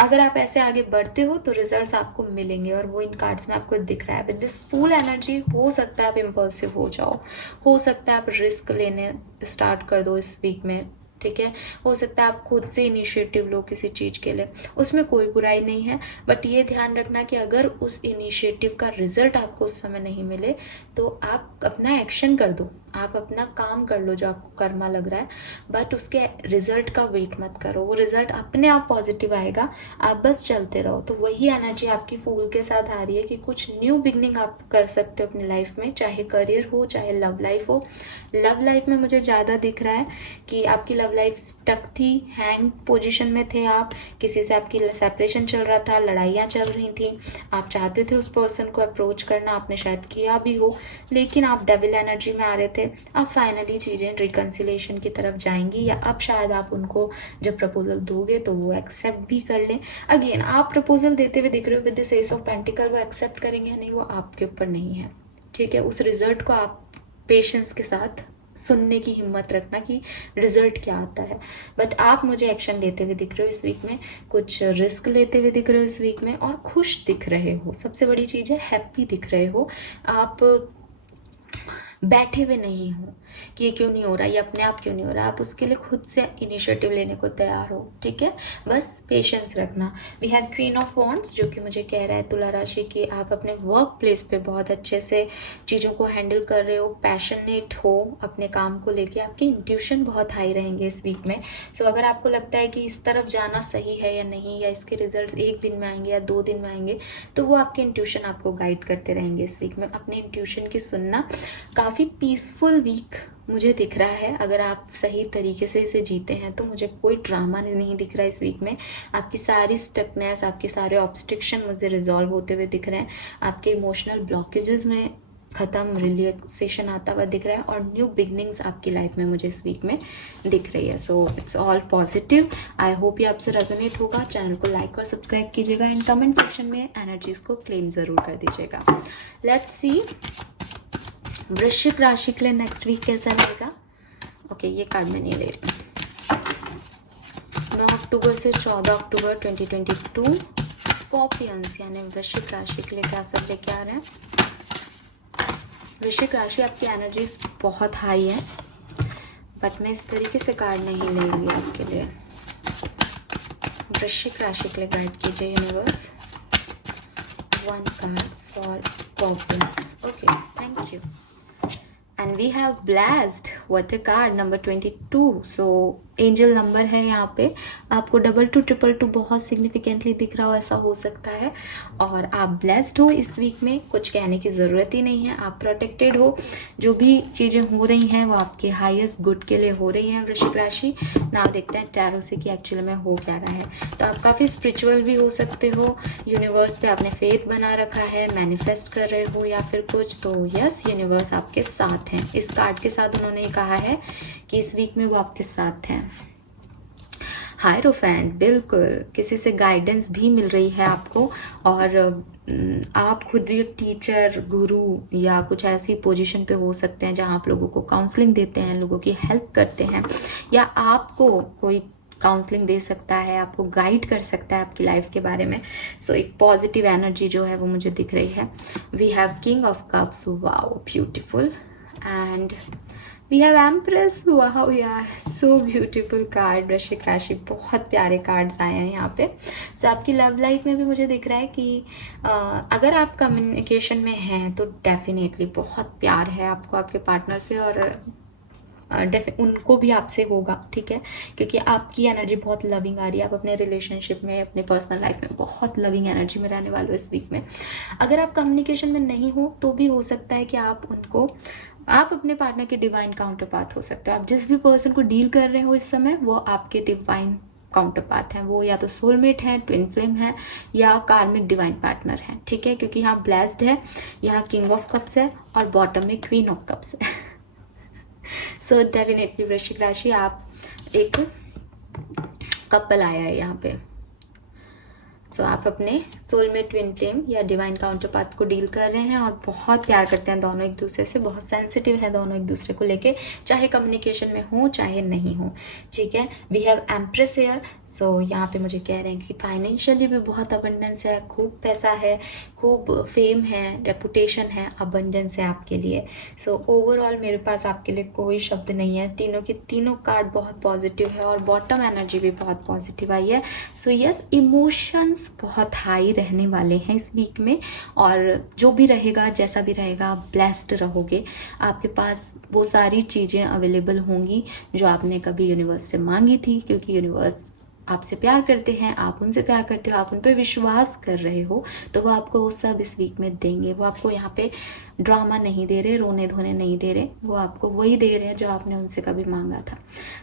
अगर आप ऐसे आगे बढ़ते हो तो रिजल्ट्स आपको मिलेंगे, और वो इन कार्ड्स में आपको दिख रहा है। विद दिस फुल एनर्जी हो सकता है आप इम्पल्सिव हो जाओ, हो सकता है आप रिस्क लेने स्टार्ट कर दो इस वीक में, ठीक है। हो सकता है आप खुद से इनिशिएटिव लो किसी चीज़ के लिए, उसमें कोई बुराई नहीं है, बट ये ध्यान रखना कि अगर उस इनिशिएटिव का रिजल्ट आपको उस समय नहीं मिले तो आप अपना एक्शन कर दो, आप अपना काम कर लो जो आपको कर्मा लग रहा है, बट उसके रिजल्ट का वेट मत करो, वो रिजल्ट अपने आप पॉजिटिव आएगा, आप बस चलते रहो। तो वही एनर्जी आपकी फूल के साथ आ रही है कि कुछ न्यू बिगनिंग आप कर सकते हो अपनी लाइफ में, चाहे करियर हो चाहे लव लाइफ हो। लव लाइफ में मुझे ज़्यादा दिख रहा है कि आपकी लव लाइफ स्टक थी, हैंग पोजीशन में थे आप, किसी से आपकी सेपरेशन चल रहा था, लड़ाइयाँ चल रही थी, आप चाहते थे उस पर्सन को अप्रोच करना, आपने शायद किया भी हो, लेकिन आप डेविल एनर्जी में आ रहे थे। अब फाइनली चीज़ें रिकंसिलेशन की तरफ जाएंगी, या अब शायद आप उनको जब प्रपोजल दोगे तो वो एक्सेप्ट भी कर लें। अगेन आप प्रपोजल देते हुए दिख रहे हो with this S of pentacle, वो एक्सेप्ट करेंगे या नहीं वो आपके ऊपर नहीं है, ठीक है। उस रिजल्ट को आप पेशेंस के साथ सुनने की हिम्मत रखना कि रिजल्ट क्या आता है, बट आप मुझे एक्शन लेते हुए दिख रहे हो इस वीक में, कुछ रिस्क लेते हुए दिख रहे हो इस वीक में, और खुश दिख रहे हो, सबसे बड़ी चीज़ है हैप्पी दिख रहे हो आप। बैठे हुए नहीं हो कि ये क्यों नहीं हो रहा, ये अपने आप क्यों नहीं हो रहा, आप उसके लिए खुद से इनिशिएटिव लेने को तैयार हो, ठीक है। बस पेशेंस रखना। We have queen of wands जो कि मुझे कह रहा है तुला राशि की आप अपने वर्क प्लेस पे बहुत अच्छे से चीज़ों को हैंडल कर रहे हो, पैशनेट हो अपने काम को लेके, आपकी इंट्यूशन बहुत हाई रहेंगे इस वीक में। सो अगर आपको लगता है कि इस तरफ जाना सही है या नहीं, या इसके रिजल्ट्स 1 दिन में आएंगे या 2 दिन में आएंगे, तो वो आपके इंट्यूशन आपको गाइड करते रहेंगे इस वीक में। अपने इंट्यूशन की सुनना। काफ़ी पीसफुल वीक मुझे दिख रहा है अगर आप सही तरीके से इसे जीते हैं तो। मुझे कोई ड्रामा नहीं दिख रहा है इस वीक में। आपकी सारी स्टकनेस, आपके सारे ऑब्स्ट्रिक्शन मुझे रिजॉल्व होते हुए दिख रहे हैं। आपके इमोशनल ब्लॉकेजेस में ख़त्म, रिलैक्सेशन आता हुआ दिख रहा है, और न्यू बिगनिंग्स आपकी लाइफ में मुझे इस वीक में दिख रही है। So it's all positive. I hope ये आपसे रेजोनेट होगा। चैनल को लाइक और सब्सक्राइब कीजिएगा। एंड कमेंट सेक्शन में एनर्जीज को क्लेम ज़रूर कर दीजिएगा। लेट्स सी वृश्चिक राशि के लिए नेक्स्ट वीक कैसा रहेगा। ओके, ये कार्ड मैं नहीं ले रही। 9 अक्टूबर से 14 अक्टूबर 2022 स्कॉर्पियंस यानी वृश्चिक राशि के लिए क्या सब लेके आ रहे हैं। वृश्चिक राशि आपकी एनर्जीज बहुत हाई है, बट मैं इस तरीके से कार्ड नहीं ले रही आपके लिए। वृश्चिक राशि के लिए गाइड कीजिए universe. 1 card for Scorpions. Okay, thank you. And we have blessed, what a card, number 22। So angel number है यहाँ पे। आपको 2222 बहुत सिग्निफिकेंटली दिख रहा हो, ऐसा हो सकता है। और आप ब्लेस्ड हो इस वीक में, कुछ कहने की ज़रूरत ही नहीं है। आप प्रोटेक्टेड हो। जो भी चीज़ें हो रही हैं वो आपके हाईएस्ट गुड के लिए हो रही हैं वृश्चिक राशि। ना देखते हैं टैरो से कि एक्चुअली में हो क्या रहा है। तो आप काफ़ी स्पिरिचुअल भी हो सकते हो। यूनिवर्स पे आपने फेथ बना रखा है, मैनिफेस्ट कर रहे हो या फिर कुछ, तो यस यूनिवर्स आपके साथ हैं। इस कार्ड के साथ उन्होंने कहा है कि इस वीक में वो आपके साथ हैं। हायरोफेंट, बिल्कुल किसी से गाइडेंस भी मिल रही है आपको, और आप खुद एक टीचर, गुरु या कुछ ऐसी पोजीशन पे हो सकते हैं जहां आप लोगों को काउंसलिंग देते हैं, लोगों की हेल्प करते हैं, या आपको कोई काउंसलिंग दे सकता है, आपको गाइड कर सकता है आपकी लाइफ के बारे में। सो एक पॉजिटिव एनर्जी जो है वो मुझे दिख रही है। We have king of cups, wow beautiful, and we have empress, wow यार सो ब्यूटीफुल कार्ड। वृश्चिक राशि, बहुत प्यारे कार्ड्स आए हैं यहाँ पे। सो आपकी लव लाइफ में भी मुझे दिख रहा है कि अगर आप कम्युनिकेशन में हैं तो डेफिनेटली बहुत प्यार है आपको आपके पार्टनर से, और उनको भी आपसे होगा, ठीक है, क्योंकि आपकी एनर्जी बहुत लविंग आ रही है। आप अपने रिलेशनशिप में, अपने पर्सनल लाइफ में बहुत लविंग एनर्जी में रहने वाले हो इस वीक में। अगर आप कम्युनिकेशन में नहीं हो तो भी हो सकता है कि आप अपने पार्टनर के डिवाइन काउंटर पार्ट हो सकते हो। आप जिस भी पर्सन को डील कर रहे हो इस समय वो आपके डिवाइन काउंटर पार्ट हैं। वो या तो सोलमेट है, ट्विन फ्लेम है, या कार्मिक डिवाइन पार्टनर है, ठीक है, क्योंकि यहाँ ब्लेस्ड है, यहाँ किंग ऑफ कप्स है और बॉटम में क्वीन ऑफ कप्स है। सो डेफिनेटली वृश्चिक राशि आप एक कपल आया है यहाँ पे। सो आप अपने सोलमेट, ट्विन फ्लेम या डिवाइन काउंटर पार्ट को डील कर रहे हैं, और बहुत प्यार करते हैं दोनों एक दूसरे से, बहुत सेंसिटिव है दोनों एक दूसरे को लेके, चाहे कम्युनिकेशन में हो चाहे नहीं हो, ठीक है। We have empress here. So यहाँ पे मुझे कह रहे हैं कि फाइनेंशियली भी बहुत अबंडेंस है, खूब पैसा है, खूब फेम है, रेपुटेशन है, अबंडेंस है आपके लिए। सो ओवरऑल मेरे पास आपके लिए कोई शब्द नहीं है। तीनों के तीनों कार्ड बहुत पॉजिटिव है, और बॉटम एनर्जी भी बहुत पॉजिटिव आई है। सो यस, इमोशंस बहुत हाई रहने वाले हैं इस वीक में, और जो भी रहेगा, जैसा भी रहेगा, आप ब्लेस्ड रहोगे। आपके पास वो सारी चीज़ें अवेलेबल होंगी जो आपने कभी यूनिवर्स से मांगी थी, क्योंकि यूनिवर्स आपसे प्यार करते हैं, आप उनसे प्यार करते हो, आप उन पर विश्वास कर रहे हो, तो वो आपको वो सब इस वीक में देंगे। वो आपको यहाँ पे ड्रामा नहीं दे रहे, रोने धोने नहीं दे रहे, वो आपको वही दे रहे हैं जो आपने उनसे कभी मांगा था।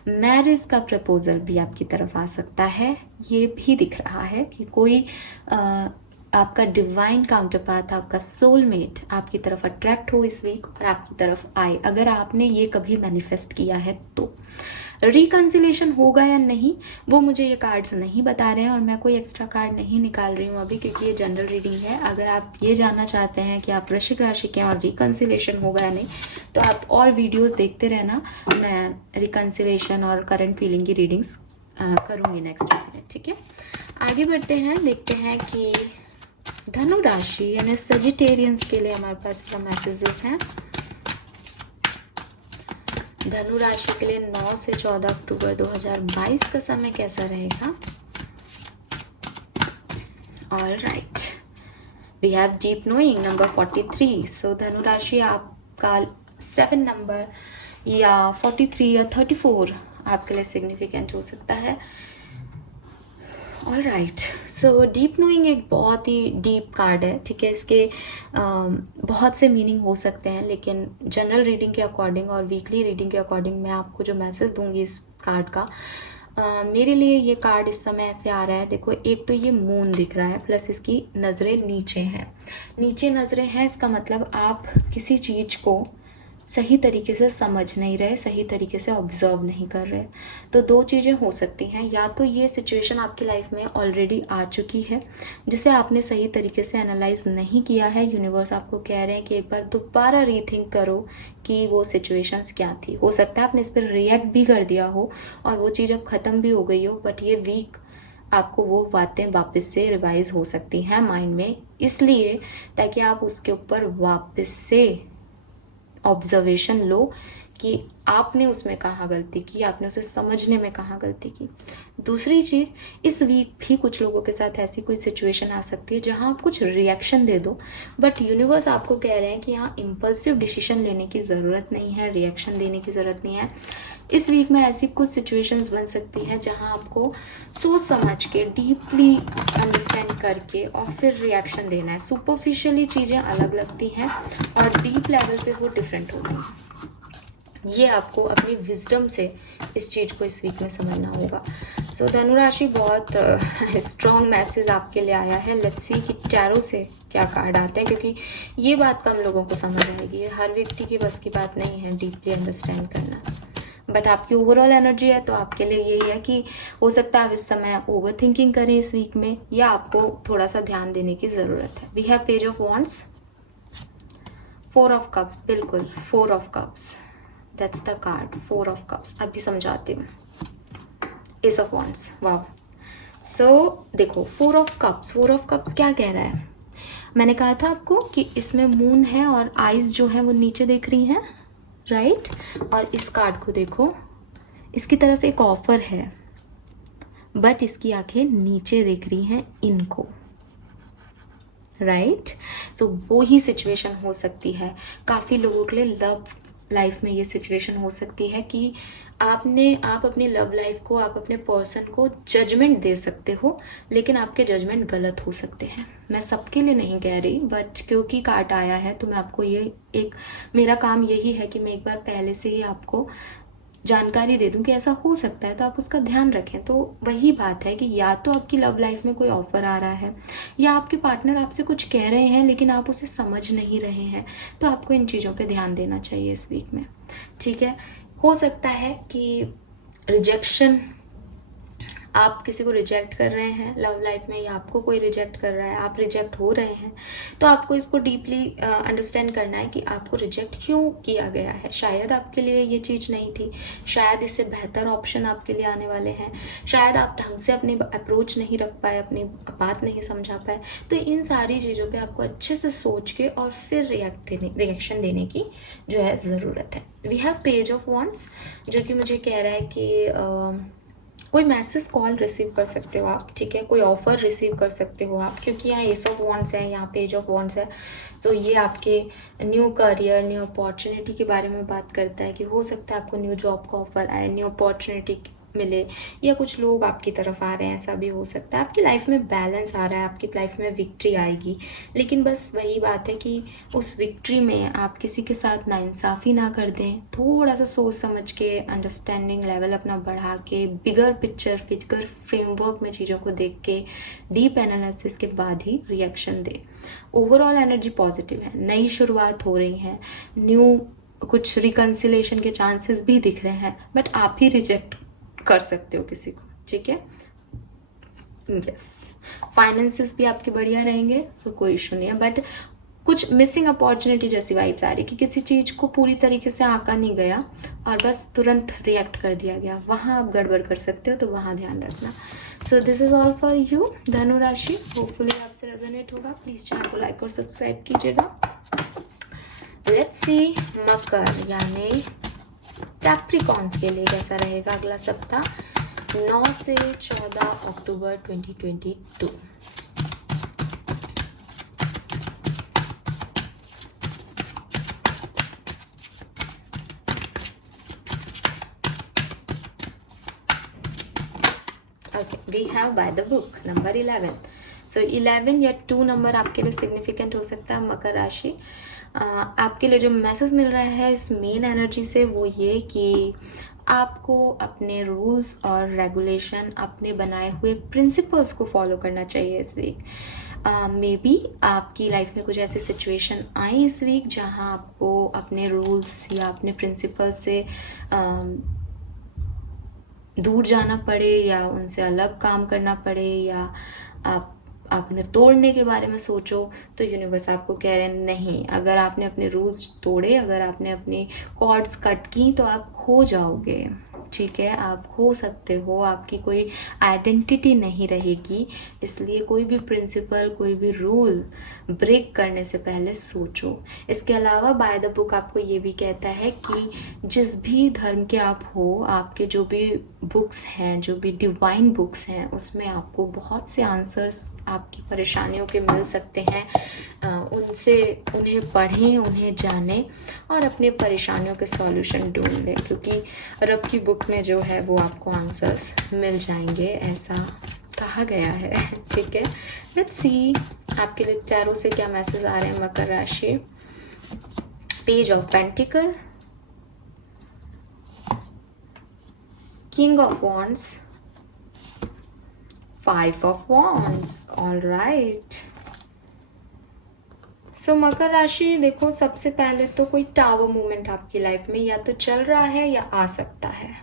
मैरिज का प्रपोजल भी आपकी तरफ आ सकता है। ये भी दिख रहा है कि कोई आपका डिवाइन काउंटर पार्ट, आपका सोलमेट आपकी तरफ अट्रैक्ट हो इस वीक और आपकी तरफ आए, अगर आपने ये कभी मैनिफेस्ट किया है तो। रिकंसिलेशन होगा या नहीं वो मुझे ये कार्ड्स नहीं बता रहे हैं, और मैं कोई एक्स्ट्रा कार्ड नहीं निकाल रही हूँ अभी, क्योंकि ये जनरल रीडिंग है। अगर आप ये जानना चाहते हैं कि आप वृश्चिक राशि के और रिकंसिलेशन होगा या नहीं, तो आप और वीडियोस देखते रहना। मैं रिकंसिलेशन और करंट फीलिंग की रीडिंग्स करूँगी नेक्स्ट वीक में, ठीक है। आगे बढ़ते हैं, देखते हैं कि धनु राशि यानी सजिटेरियंस के लिए हमारे पास क्या मैसेजेस हैं। धनु राशि के लिए 9 से 14 अक्टूबर 2022 का समय कैसा रहेगा? All right, we have deep knowing number 43। So धनु राशि आपका 7 नंबर या 43 या 34 आपके लिए सिग्निफिकेंट हो सकता है। All right, so deep knowing एक बहुत ही डीप कार्ड है, ठीक है। इसके बहुत से मीनिंग हो सकते हैं, लेकिन जनरल रीडिंग के अकॉर्डिंग और वीकली रीडिंग के अकॉर्डिंग मैं आपको जो मैसेज दूंगी इस कार्ड का, मेरे लिए ये कार्ड इस समय ऐसे आ रहा है। देखो, एक तो ये मून दिख रहा है, प्लस इसकी नज़रें नीचे हैं। नीचे नज़रें हैं, इसका मतलब आप किसी चीज़ को सही तरीके से समझ नहीं रहे, सही तरीके से ऑब्जर्व नहीं कर रहे। तो दो चीज़ें हो सकती हैं, या तो ये सिचुएशन आपकी लाइफ में ऑलरेडी आ चुकी है जिसे आपने सही तरीके से एनालाइज नहीं किया है। यूनिवर्स आपको कह रहे हैं कि एक बार दोबारा रीथिंक करो कि वो सिचुएशंस क्या थी। हो सकता है आपने इस पर रिएक्ट भी कर दिया हो और वो चीज़ अब ख़त्म भी हो गई हो, बट ये वीक आपको वो बातें वापस से रिवाइज हो सकती हैं माइंड में, इसलिए ताकि आप उसके ऊपर वापस से ऑब्जर्वेशन लो कि आपने उसमें कहाँ गलती की, आपने उसे समझने में कहाँ गलती की। दूसरी चीज़, इस वीक भी कुछ लोगों के साथ ऐसी कोई सिचुएशन आ सकती है जहाँ आप कुछ रिएक्शन दे दो, बट यूनिवर्स आपको कह रहे हैं कि यहाँ इम्पल्सिव डिसीजन लेने की ज़रूरत नहीं है, रिएक्शन देने की ज़रूरत नहीं है। इस वीक में ऐसी कुछ सिचुएशंस बन सकती हैं जहाँ आपको सोच समझ के, डीपली अंडरस्टैंड करके और फिर रिएक्शन देना है। सुपरफिशियली चीज़ें अलग लगती हैं और डीप लेवल पे वो डिफरेंट होती हैं। ये आपको अपनी विजडम से इस चीज़ को इस वीक में समझना होगा। सो धनु राशि, बहुत स्ट्रॉन्ग मैसेज आपके लिए आया है। लेट्स सी कि टैरो से क्या कार्ड आते हैं, क्योंकि ये बात कम लोगों को समझ आएगी। हर व्यक्ति की बस की बात नहीं है डीपली अंडरस्टैंड करना, बट आपकी ओवरऑल एनर्जी है तो आपके लिए यही है कि हो सकता है आप इस समय ओवर थिंकिंग करें इस वीक में, या आपको थोड़ा सा ध्यान देने की ज़रूरत है। We have page of wands, 4 of cups, बिल्कुल 4 of cups, that's the card 4 of cups. अभी समझाती हूँ। एस ऑफ वॉन्ड्स, वाह। सो देखो, 4 ऑफ कप्स क्या कह रहा है? मैंने कहा था आपको कि इसमें मून है और आईज जो है वो नीचे देख रही हैं, राइट। और इस कार्ड को देखो, इसकी तरफ एक ऑफर है, बट इसकी आंखें नीचे देख रही हैं इनको, राइट। सो वो ही सिचुएशन हो सकती है काफ़ी लोगों के लिए। लव लाइफ में ये सिचुएशन हो सकती है कि आप अपनी लव लाइफ को, आप अपने पर्सन को जजमेंट दे सकते हो, लेकिन आपके जजमेंट गलत हो सकते हैं। मैं सबके लिए नहीं कह रही, बट क्योंकि कार्ड आया है तो मैं आपको ये मेरा काम यही है कि मैं एक बार पहले से ही आपको जानकारी दे दूं कि ऐसा हो सकता है, तो आप उसका ध्यान रखें। तो वही बात है कि या तो आपकी लव लाइफ में कोई ऑफर आ रहा है, या आपके पार्टनर आपसे कुछ कह रहे हैं लेकिन आप उसे समझ नहीं रहे हैं, तो आपको इन चीज़ों पे ध्यान देना चाहिए इस वीक में, ठीक है। हो सकता है कि रिजेक्शन, आप किसी को रिजेक्ट कर रहे हैं लव लाइफ में, या आपको कोई रिजेक्ट कर रहा है, आप रिजेक्ट हो रहे हैं, तो आपको इसको डीपली अंडरस्टैंड करना है कि आपको रिजेक्ट क्यों किया गया है। शायद आपके लिए ये चीज़ नहीं थी, शायद इससे बेहतर ऑप्शन आपके लिए आने वाले हैं, शायद आप ढंग से अपनी अप्रोच नहीं रख पाए, अपनी बात नहीं समझा पाए। तो इन सारी चीज़ों पर आपको अच्छे से सोच के और फिर रिएक्शन देने की जो है ज़रूरत है। We have page of wands, जो कि मुझे कह रहा है कि कोई मैसेज कॉल रिसीव कर सकते हो आप, ठीक है। कोई ऑफर रिसीव कर सकते हो आप, क्योंकि यहाँ एस ऑफ वॉन्ड्स है, यहाँ पेज ऑफ वॉन्ड्स है। तो ये आपके न्यू करियर, न्यू अपॉर्चुनिटी के बारे में बात करता है कि हो सकता है आपको न्यू जॉब का ऑफर आए, न्यू अपॉर्चुनिटी मिले, या कुछ लोग आपकी तरफ आ रहे हैं, ऐसा भी हो सकता है। आपकी लाइफ में बैलेंस आ रहा है, आपकी लाइफ में विक्ट्री आएगी, लेकिन बस वही बात है कि उस विक्ट्री में आप किसी के साथ नाइंसाफ़ी ना कर दें। थोड़ा सा सोच समझ के, अंडरस्टैंडिंग लेवल अपना बढ़ा के, बिगर पिक्चर, बिगर फ्रेमवर्क में चीज़ों को देख के, डीप एनालिसिस के बाद ही रिएक्शन दें। ओवरऑल एनर्जी पॉजिटिव है, नई शुरुआत हो रही है, न्यू कुछ रिकन्सिलेशन के चांसेस भी दिख रहे हैं, बट आप ही रिजेक्ट कर सकते हो किसी को, ठीक है। यस, फाइनेंसेस भी आपके बढ़िया रहेंगे, सो कोई इशू नहीं है, बट कुछ मिसिंग अपॉर्चुनिटी जैसी वाइब्स आ रही कि किसी चीज़ को पूरी तरीके से आंका नहीं गया और बस तुरंत रिएक्ट कर दिया गया, वहाँ आप गड़बड़ कर सकते हो, तो वहाँ ध्यान रखना। सो this is all for you धनु राशि, होपफुली आपसे रेजोनेट होगा। प्लीज़ चैनल को लाइक और सब्सक्राइब कीजिएगा। लेट्स सी मकर यानी कैप्रिकॉन्स के लिए कैसा रहेगा अगला सप्ताह 9 से 14 अक्टूबर 2022। Okay, we have by the book number 11। So 11 या 2 नंबर आपके लिए सिग्निफिकेंट हो सकता है मकर राशि। आपके लिए जो मैसेज मिल रहा है इस मेन एनर्जी से वो ये कि आपको अपने रूल्स और रेगुलेशन, अपने बनाए हुए प्रिंसिपल्स को फॉलो करना चाहिए इस वीक। मे बी आपकी लाइफ में कुछ ऐसी सिचुएशन आई इस वीक जहां आपको अपने रूल्स या अपने प्रिंसिपल से दूर जाना पड़े या उनसे अलग काम करना पड़े, या आपने तोड़ने के बारे में सोचो, तो यूनिवर्स आपको कह रहे हैं नहीं, अगर आपने अपने रूल्स तोड़े, अगर आपने अपनी कॉर्ड्स कट की तो आप खो जाओगे। ठीक है, आप खो सकते हो, आपकी कोई आइडेंटिटी नहीं रहेगी। इसलिए कोई भी प्रिंसिपल, कोई भी रूल ब्रेक करने से पहले सोचो। इसके अलावा बाय द बुक आपको ये भी कहता है कि जिस भी धर्म के आप हो, आपके जो भी बुक्स हैं, जो भी डिवाइन बुक्स हैं, उसमें आपको बहुत से आंसर्स आपकी परेशानियों के मिल सकते हैं। उनसे उन्हें पढ़ें, उन्हें जानें और अपने परेशानियों के सॉल्यूशन ढूंढ लें, क्योंकि रब की बुक में जो है वो आपको आंसर्स मिल जाएंगे, ऐसा कहा गया है। ठीक है, लेट्स सी आपके लिए टैरो से क्या मैसेज आ रहे हैं मकर राशि। Page of pentacle, king of wands, 5 of wands. All right, so मकर राशि देखो, सबसे पहले तो कोई टावर मूवमेंट आपकी लाइफ में या तो चल रहा है या आ सकता है।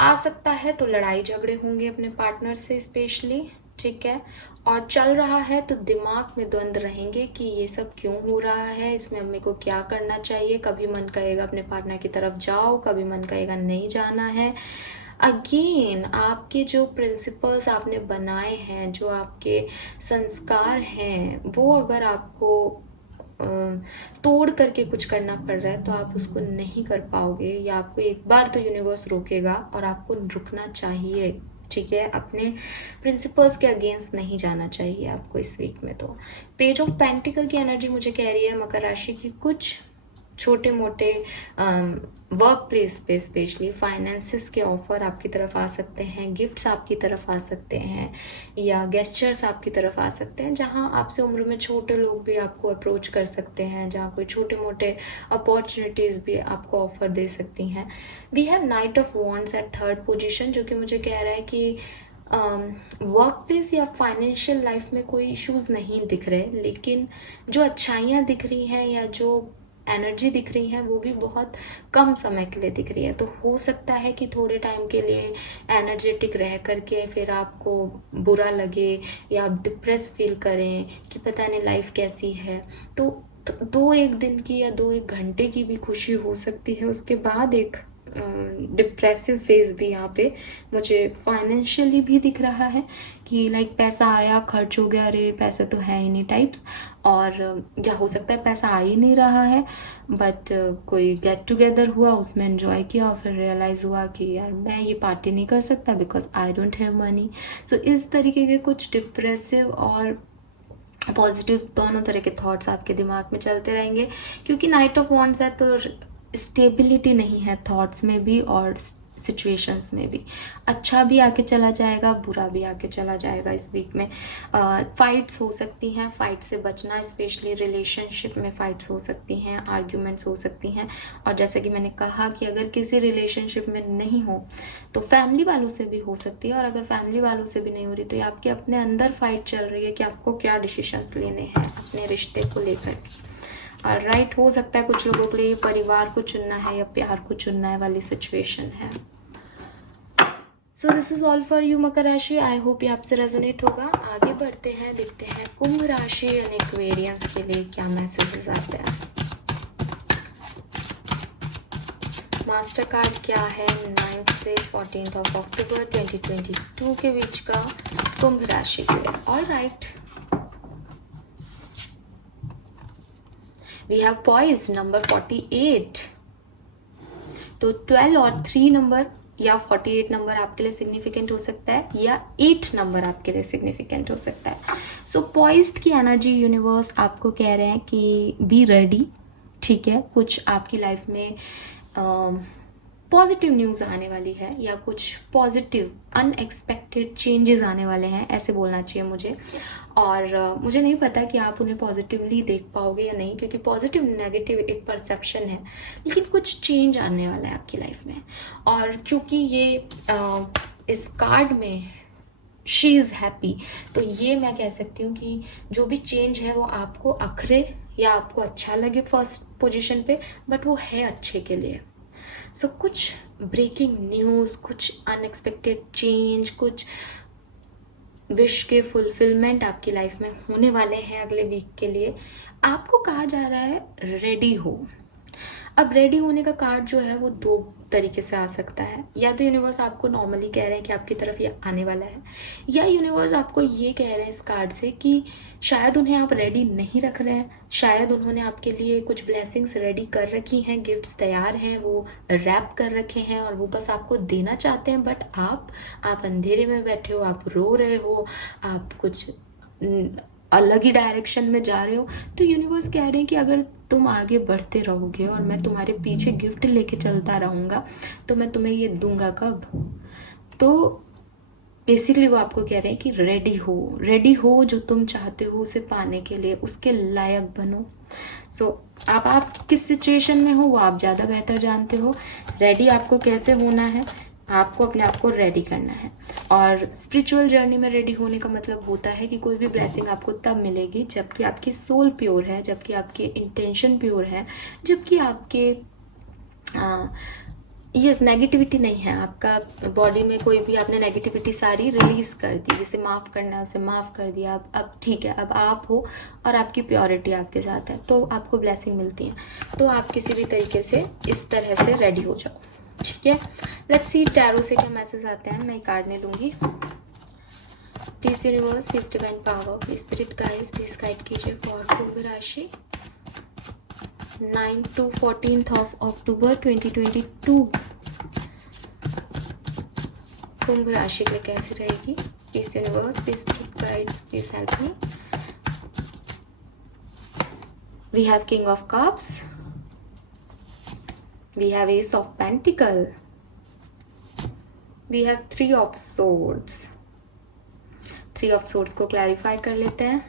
आ सकता है तो लड़ाई झगड़े होंगे अपने पार्टनर से स्पेशली, ठीक है। और चल रहा है तो दिमाग में द्वंद रहेंगे कि ये सब क्यों हो रहा है, इसमें मेरे को क्या करना चाहिए। कभी मन कहेगा अपने पार्टनर की तरफ जाओ, कभी मन कहेगा नहीं जाना है। अगेन आपके जो प्रिंसिपल्स आपने बनाए हैं, जो आपके संस्कार हैं, वो अगर आपको तोड़ करके कुछ करना पड़ रहा है तो आप उसको नहीं कर पाओगे, या आपको एक बार तो यूनिवर्स रोकेगा और आपको रुकना चाहिए। ठीक है, अपने प्रिंसिपल्स के अगेंस्ट नहीं जाना चाहिए आपको इस वीक में। तो पेज ऑफ पेंटिकल की एनर्जी मुझे कह रही है मकर राशि की कुछ छोटे मोटे वर्क प्लेस पे स्पेशली फाइनेंसेस के ऑफर आपकी तरफ आ सकते हैं, गिफ्ट्स आपकी तरफ आ सकते हैं, या गेस्चर्स आपकी तरफ आ सकते हैं, जहां आपसे उम्र में छोटे लोग भी आपको अप्रोच कर सकते हैं, जहां कोई छोटे मोटे अपॉर्चुनिटीज़ भी आपको ऑफर दे सकती हैं। We have knight of wands at 3rd position, जो कि मुझे कह रहा है कि वर्क प्लेस या फाइनेंशियल लाइफ में कोई इश्यूज नहीं दिख रहे, लेकिन जो अच्छाइयाँ दिख रही हैं या जो एनर्जी दिख रही है वो भी बहुत कम समय के लिए दिख रही है। तो हो सकता है कि थोड़े टाइम के लिए एनर्जेटिक रह करके फिर आपको बुरा लगे या आप डिप्रेस फील करें कि पता नहीं लाइफ कैसी है। तो 2-1 दिन की या 2-1 घंटे की भी खुशी हो सकती है, उसके बाद एक डिप्रेसिव फेज भी यहाँ पे मुझे फाइनेंशियली भी दिख रहा है कि लाइक पैसा आया खर्च हो गया, अरे पैसा तो है ही नहीं टाइप्स। और या हो सकता है पैसा आ ही नहीं रहा है, बट कोई गेट टुगेदर हुआ, उसमें एंजॉय किया और फिर रियलाइज़ हुआ कि यार मैं ये पार्टी नहीं कर सकता because I don't have money. So इस तरीके के कुछ डिप्रेसिव और पॉजिटिव दोनों तरह के थॉट्स आपके दिमाग में चलते रहेंगे, क्योंकि नाइट ऑफ वॉन्ड्स है तो स्टेबिलिटी नहीं है थॉट्स में भी और सिचुएशंस में भी। अच्छा भी आके चला जाएगा, बुरा भी आके चला जाएगा इस वीक में। फाइट्स हो सकती हैं, फाइट से बचना, स्पेशली रिलेशनशिप में फाइट्स हो सकती हैं, आर्ग्यूमेंट्स हो सकती हैं। और जैसा कि मैंने कहा कि अगर किसी रिलेशनशिप में नहीं हो तो फैमिली वालों से भी हो सकती है, और अगर फैमिली वालों से भी नहीं हो रही तो ये आपके अपने अंदर फाइट चल रही है कि आपको क्या डिसीजंस लेने हैं अपने रिश्ते को लेकर के। और राइट, हो सकता है कुछ लोगों के लिए परिवार को चुनना है या प्यार को चुनना है वाली सिचुएशन है। So this is all for you Makar rashi. I hope ये आपसे रेजोनेट होगा। आगे बढ़ते हैं, देखते हैं कुंभ राशि और एक्वेरियंस के लिए क्या मैसेजेस आते हैं। मास्टर कार्ड क्या है 9 से 14 अक्टूबर 2022 के बीच का कुंभ राशि के लिए। All right, we have poise number 48, तो 12 और 3 नंबर या 48 नंबर आपके लिए सिग्निफिकेंट हो सकता है, या 8 नंबर आपके लिए सिग्निफिकेंट हो सकता है। सो पॉइज्ड की एनर्जी यूनिवर्स आपको कह रहे हैं कि बी रेडी, ठीक है। कुछ आपकी लाइफ में पॉजिटिव न्यूज़ आने वाली है, या कुछ पॉजिटिव अनएक्सपेक्टेड चेंजेस आने वाले हैं, ऐसे बोलना चाहिए मुझे। और मुझे नहीं पता कि आप उन्हें पॉजिटिवली देख पाओगे या नहीं, क्योंकि पॉजिटिव नेगेटिव एक परसेप्शन है, लेकिन कुछ चेंज आने वाला है आपकी लाइफ में। और क्योंकि ये इस कार्ड में शी इज़ हैप्पी, तो ये मैं कह सकती हूँ कि जो भी चेंज है वो आपको अखरे या आपको अच्छा लगे फर्स्ट पोजीशन पे, बट वो है अच्छे के लिए। सो कुछ ब्रेकिंग न्यूज़, कुछ अनएक्सपेक्टेड चेंज, कुछ विश के फुलफिलमेंट आपकी लाइफ में होने वाले हैं अगले वीक के लिए। आपको कहा जा रहा है रेडी हो। अब रेडी होने का कार्ड जो है वो दो तरीके से आ सकता है, या तो यूनिवर्स आपको नॉर्मली कह रहे हैं कि आपकी तरफ ये आने वाला है, या यूनिवर्स आपको ये कह रहे हैं इस कार्ड से कि शायद उन्हें आप रेडी नहीं रख रहे हैं, शायद उन्होंने आपके लिए कुछ ब्लेसिंग्स रेडी कर रखी हैं, गिफ्ट्स तैयार हैं, वो रैप कर रखे हैं और वो बस आपको देना चाहते हैं, बट आप अंधेरे में बैठे हो, आप रो रहे हो, आप कुछ अलग ही डायरेक्शन में जा रहे हो। तो यूनिवर्स कह रहे हैं कि अगर तुम आगे बढ़ते रहोगे और मैं तुम्हारे पीछे गिफ्ट लेके चलता रहूँगा, तो मैं तुम्हें ये दूंगा कब। तो बेसिकली वो आपको कह रहे हैं कि रेडी हो, जो तुम चाहते हो उसे पाने के लिए, उसके लायक बनो। सो अब आप किस सिचुएशन में हो वो आप ज़्यादा बेहतर जानते हो। रेडी आपको कैसे होना है, आपको अपने आप को रेडी करना है। और स्पिरिचुअल जर्नी में रेडी होने का मतलब होता है कि कोई भी ब्लेसिंग आपको तब मिलेगी जबकि आपकी सोल प्योर है, जबकि आपकी इंटेंशन प्योर है, जबकि आपके यस नेगेटिविटी नहीं है, आपका बॉडी में कोई भी आपने नेगेटिविटी सारी रिलीज कर दी, जिसे माफ़ करना है उसे माफ़ कर दिया। अब ठीक है, अब आप हो और आपकी प्योरिटी आपके साथ है, तो आपको ब्लेसिंग मिलती है। तो आप किसी भी तरीके से इस तरह से रेडी हो जाओ, ठीक है। लेट्स सी टैरो से क्या मैसेज आते हैं। मैं कार्ड नहीं लूँगी। Please universe, please divine power, please spirit guides, please guide कीजिए फॉर कुंभ राशि 9 to 14th of October 2022 कुंभ राशि के लिए कैसी रहेगी। Please universe, please spirit guides, please help me. We have king of cups, we have ace of pentacle, we have three of swords। Three of swords को clarify कर लेते हैं।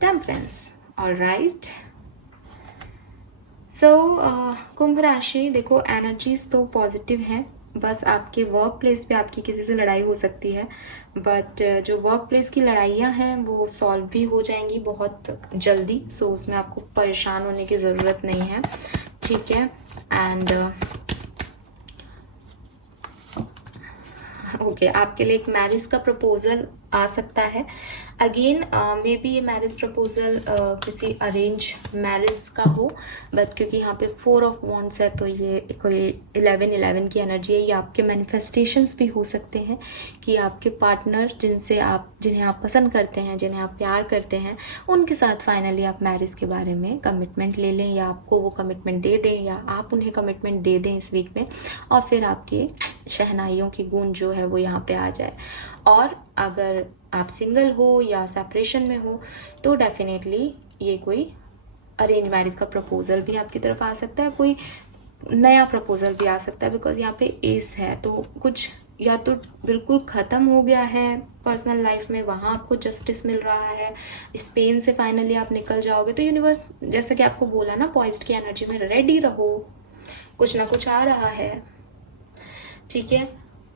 Temperance, alright. सो कुंभ राशि, देखो एनर्जीज तो पॉजिटिव हैं, बस आपके वर्क प्लेस पे आपकी किसी से लड़ाई हो सकती है, बट जो वर्क प्लेस की लड़ाइयाँ हैं वो सॉल्व भी हो जाएंगी बहुत जल्दी। सो उसमें आपको परेशान होने की ज़रूरत नहीं है, ठीक है। एंड ओके, आपके लिए एक मैरिज का प्रपोजल आ सकता है। अगेन मे बी ये मैरिज प्रपोजल किसी अरेंज मैरिज का हो, बट क्योंकि यहाँ पे 4 ऑफ वॉन्ड्स है तो ये कोई 11-11 की एनर्जी है। ये आपके मैनिफेस्टेशंस भी हो सकते हैं कि आपके पार्टनर जिन्हें आप पसंद करते हैं, जिन्हें आप प्यार करते हैं, उनके साथ फाइनली आप मैरिज के बारे में कमिटमेंट ले लें, या आपको वो कमिटमेंट दे दें, या आप उन्हें कमिटमेंट दे दें इस वीक में, और फिर आपके शहनाइयों की गूंज जो है वो यहाँ पे आ जाए। और अगर आप सिंगल हो या सेपरेशन में हो तो डेफिनेटली ये कोई अरेंज मैरिज का प्रपोजल भी आपकी तरफ आ सकता है, कोई नया प्रपोजल भी आ सकता है, बिकॉज यहाँ पे एस है। तो कुछ या तो बिल्कुल ख़त्म हो गया है पर्सनल लाइफ में, वहाँ आपको जस्टिस मिल रहा है, इस पेन से फाइनली आप निकल जाओगे। तो यूनिवर्स जैसा कि आपको बोला ना, पॉइज्ड की एनर्जी में रेडी रहो, कुछ ना कुछ आ रहा है, ठीक है।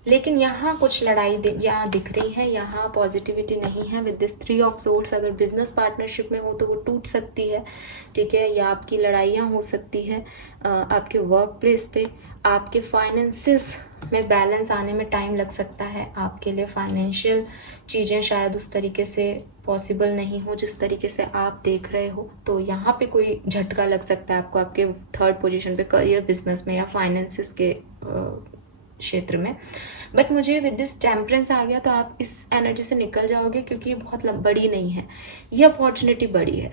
लेकिन यहाँ कुछ लड़ाई यहाँ दिख रही है, यहाँ पॉजिटिविटी नहीं है विद दिस 3 ऑफ सोर्ड्स। अगर बिजनेस पार्टनरशिप में हो तो वो टूट सकती है, ठीक है, या आपकी लड़ाइयाँ हो सकती है आपके वर्क प्लेस पे। आपके फाइनेंसिस में बैलेंस आने में टाइम लग सकता है, आपके लिए फाइनेंशियल चीज़ें शायद उस तरीके से पॉसिबल नहीं हो जिस तरीके से आप देख रहे हो। तो यहाँ पे कोई झटका लग सकता है आपको आपके 3rd पोजीशन पे, करियर, बिजनेस में या फाइनेंसिस के क्षेत्र में। बट मुझे विद दिस टेम्परेंस आ गया तो आप इस एनर्जी से निकल जाओगे, क्योंकि ये बहुत बड़ी नहीं है, ये अपॉर्चुनिटी बड़ी है,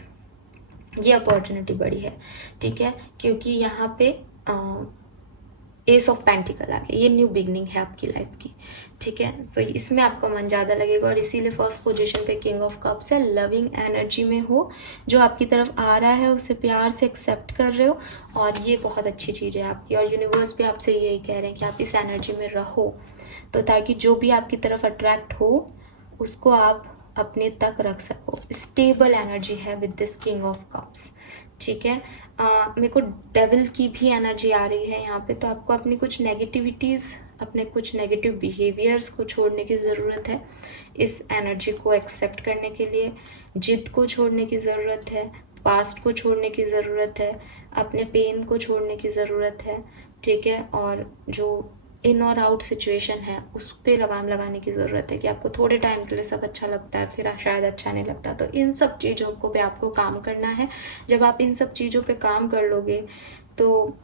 ये अपॉर्चुनिटी बड़ी है, ठीक है। क्योंकि यहाँ पे एस ऑफ पेंटिकल आ गया, ये न्यू बिगनिंग है आपकी लाइफ की, ठीक है। सो इसमें आपका मन ज़्यादा लगेगा और इसीलिए फर्स्ट पोजीशन पे किंग ऑफ कप्स है। लविंग एनर्जी में हो, जो आपकी तरफ आ रहा है उसे प्यार से एक्सेप्ट कर रहे हो, और ये बहुत अच्छी चीज़ है आपकी। और यूनिवर्स भी आपसे यही कह रहे हैं कि आप इस एनर्जी में रहो, तो ताकि जो भी आपकी तरफ अट्रैक्ट हो उसको आप अपने तक रख सको। स्टेबल एनर्जी है with this king of cups, ठीक है। मेरे को डेविल की भी एनर्जी आ रही है यहाँ पे, तो आपको अपनी कुछ नेगेटिविटीज़, अपने कुछ नेगेटिव बिहेवियर्स को छोड़ने की ज़रूरत है इस एनर्जी को एक्सेप्ट करने के लिए। जिद को छोड़ने की ज़रूरत है, पास्ट को छोड़ने की ज़रूरत है, अपने पेन को छोड़ने की ज़रूरत है, ठीक है। और जो इन और आउट सिचुएशन है उस पर लगाम लगाने की ज़रूरत है कि आपको थोड़े टाइम के लिए सब अच्छा लगता है, फिर शायद अच्छा नहीं लगता। तो इन सब चीज़ों को पे आपको काम करना है। जब आप इन सब चीज़ों पे काम कर लोगे तो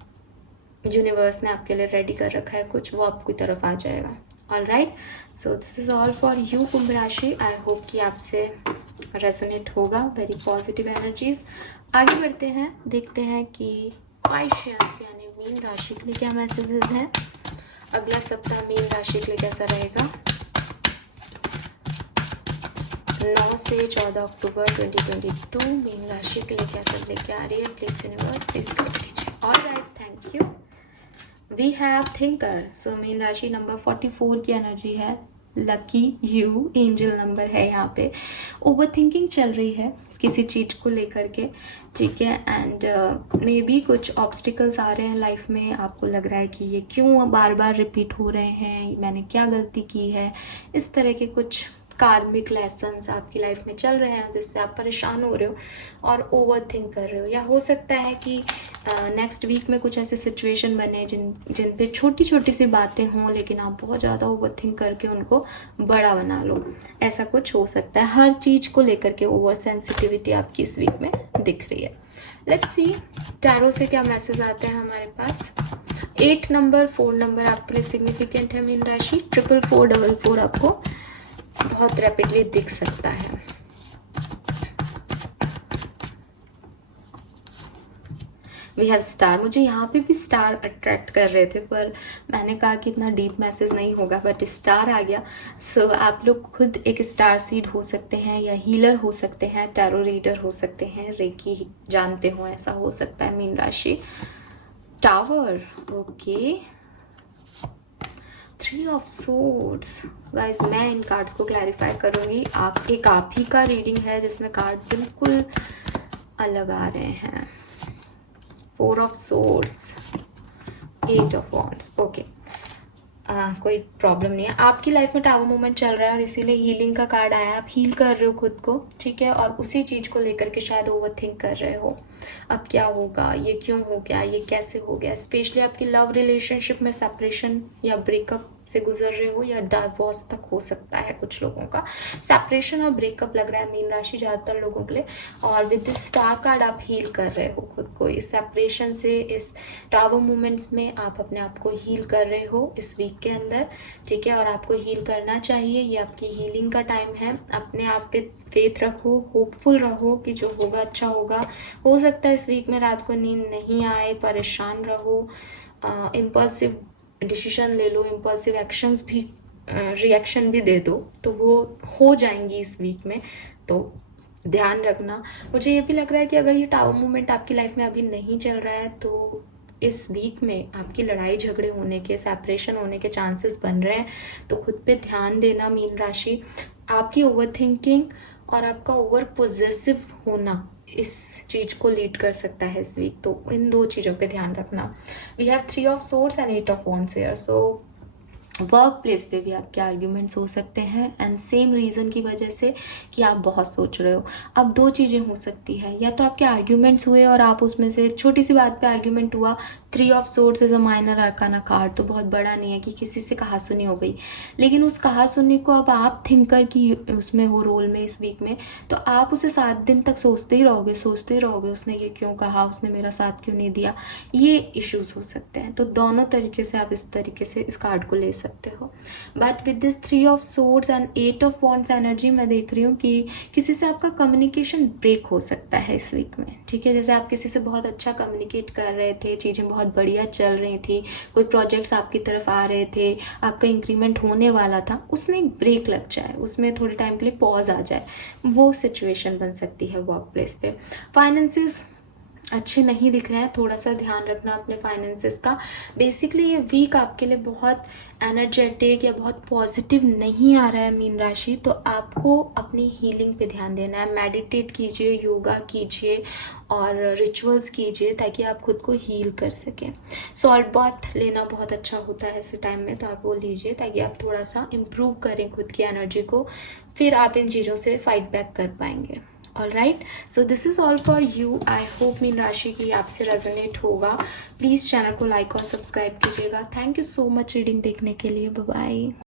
यूनिवर्स ने आपके लिए रेडी कर रखा है कुछ, वो आपकी तरफ आ जाएगा। All right, so this is all for you Kumbh rashi. I hope कि आपसे रेजोनेट होगा, वेरी पॉजिटिव एनर्जीज। आगे बढ़ते हैं, देखते हैं कि पाइशियंस यानी मीन राशि के लिए क्या मैसेजेस हैं। अगला सप्ताह मीन राशि के लिए कैसा रहेगा 9 से 14 अक्टूबर 2022 मीन राशि के लिए क्या सब लेके आ रही है। प्लीज यूनिवर्स प्लीज गाइड कीजिए। All right, thank you. We have thinker. So मीन राशि नंबर 44 की एनर्जी है। लकी यू एंजल नंबर है यहाँ पे। ओवर थिंकिंग चल रही है किसी चीज़ को लेकर के, ठीक है। एंड मे बी कुछ ऑब्स्टिकल्स आ रहे हैं लाइफ में, आपको लग रहा है कि ये क्यों बार बार रिपीट हो रहे हैं, मैंने क्या गलती की है। इस तरह के कुछ कार्मिक लेसन्स आपकी लाइफ में चल रहे हैं जिससे आप परेशान हो रहे हो और ओवर थिंक कर रहे हो। या हो सकता है कि नेक्स्ट वीक में कुछ ऐसे सिचुएशन बने जिन पे छोटी छोटी सी बातें हों, लेकिन आप बहुत ज़्यादा ओवर थिंक करके उनको बड़ा बना लो। ऐसा कुछ हो सकता है। हर चीज़ को लेकर के ओवर सेंसिटिविटी आपकी इस वीक में दिख रही है। लेट्स सी टैरो से क्या मैसेज आते हैं हमारे पास। 8 नंबर 4 नंबर आपके लिए सिग्निफिकेंट है मीन राशि। 4444 आपको बहुत रैपिडली दिख सकता है। We have star. मुझे यहाँ पे भी स्टार अट्रैक्ट कर रहे थे, पर मैंने कहा कि इतना डीप मैसेज नहीं होगा, बट स्टार आ गया। सो आप लोग खुद एक स्टार सीड हो सकते हैं, या हीलर हो सकते हैं, टैरो रीडर हो सकते हैं, रेकी जानते हो, ऐसा हो सकता है मीन राशि। Tower, okay. 3 of swords. Guys मैं इन कार्ड्स को क्लैरिफाई करूंगी। आप ही का रीडिंग है जिसमें कार्ड बिल्कुल अलग आ रहे हैं। 4 of swords, 8 of wands, okay. कोई प्रॉब्लम नहीं है। आपकी लाइफ में टावर मूवमेंट चल रहा है और इसीलिए हीलिंग का कार्ड आया। आप हील कर रहे हो खुद को, ठीक है, और उसी चीज़ को लेकर के शायद ओवर थिंक कर रहे हो। अब क्या होगा, ये क्यों हो गया, ये कैसे हो गया। स्पेशली आपकी लव रिलेशनशिप में सेपरेशन या ब्रेकअप से गुजर रहे हो, या डाइवोर्स तक हो सकता है कुछ लोगों का। सेपरेशन और ब्रेकअप लग रहा है मीन राशि ज़्यादातर लोगों के लिए। और विद दिस स्टार कार्ड आप हील कर रहे हो खुद को इस सेपरेशन से। इस टावर मूवमेंट्स में आप अपने आप को हील कर रहे हो इस वीक के अंदर, ठीक है। और आपको हील करना चाहिए, ये आपकी हीलिंग का टाइम है। अपने आप पे फेथ रखो, होपफुल रहो कि जो होगा अच्छा होगा। हो सकता है इस वीक में रात को नींद नहीं आए, परेशान रहो, इम्पल्सिव डिसीजन ले लो, इम्पल्सिव एक्शंस भी, रिएक्शन भी दे दो, तो वो हो जाएंगी इस वीक में। तो ध्यान रखना। मुझे ये भी लग रहा है कि अगर ये टावर मूवमेंट आपकी लाइफ में अभी नहीं चल रहा है तो इस वीक में आपकी लड़ाई झगड़े होने के, सेपरेशन होने के चांसेस बन रहे हैं। तो खुद पे ध्यान देना मीन राशि। आपकी ओवर थिंकिंग और आपका ओवर पोजेसिव होना इस चीज़ को लीड कर सकता है इस वीक। तो इन 2 चीज़ों पे ध्यान रखना। We have 3 of swords and 8 of wands here. So work place पे भी आपके आर्ग्यूमेंट्स हो सकते हैं, एंड सेम रीज़न की वजह से कि आप बहुत सोच रहे हो। अब 2 चीज़ें हो सकती है, या तो आपके आर्ग्यूमेंट्स हुए और आप उसमें से छोटी सी बात पे आर्ग्यूमेंट हुआ। 3 of swords is a minor arcana card, तो बहुत बड़ा नहीं है कि किसी से कहा सुनी हो गई, लेकिन उस कहा सुनी को अब आप थिंकर की उसमें हो रोल में इस वीक में, तो आप उसे 7 दिन तक सोचते ही रहोगे उसने ये क्यों कहा, उसने मेरा साथ क्यों नहीं दिया। ये इश्यूज हो सकते हैं। तो दोनों तरीके से आप इस तरीके से इस कार्ड को ले सकते हो। But with this 3 of swords and 8 of wands energy मैं देख रही हूँ कि किसी से आपका कम्युनिकेशन ब्रेक हो सकता है इस वीक में, ठीक है। जैसे आप किसी से बहुत अच्छा कम्युनिकेट कर रहे थे, चीज़ें बहुत बहुत बढ़िया चल रही थी, कोई प्रोजेक्ट्स आपकी तरफ आ रहे थे, आपका इंक्रीमेंट होने वाला था, उसमें एक ब्रेक लग जाए, उसमें थोड़े टाइम के लिए पॉज आ जाए, वो सिचुएशन बन सकती है वर्क प्लेस पे। फाइनेंसिस अच्छे नहीं दिख रहे हैं, थोड़ा सा ध्यान रखना अपने फाइनेंसिस का। बेसिकली ये वीक आपके लिए बहुत एनर्जेटिक या बहुत पॉजिटिव नहीं आ रहा है मीन राशि, तो आपको अपनी हीलिंग पे ध्यान देना है। मेडिटेट कीजिए, योगा कीजिए और रिचुअल्स कीजिए ताकि आप खुद को हील कर सकें। सॉल्ट बाथ लेना बहुत अच्छा होता है ऐसे टाइम में, तो आप वो लीजिए ताकि आप थोड़ा सा इम्प्रूव करें खुद की एनर्जी को, फिर आप इन चीज़ों से फाइट बैक कर पाएंगे। All right, so this is all for you. I hope मीन राशि की आपसे रेजोनेट होगा। प्लीज़ चैनल को लाइक और सब्सक्राइब कीजिएगा। Thank you so much reading देखने के लिए। Bye bye.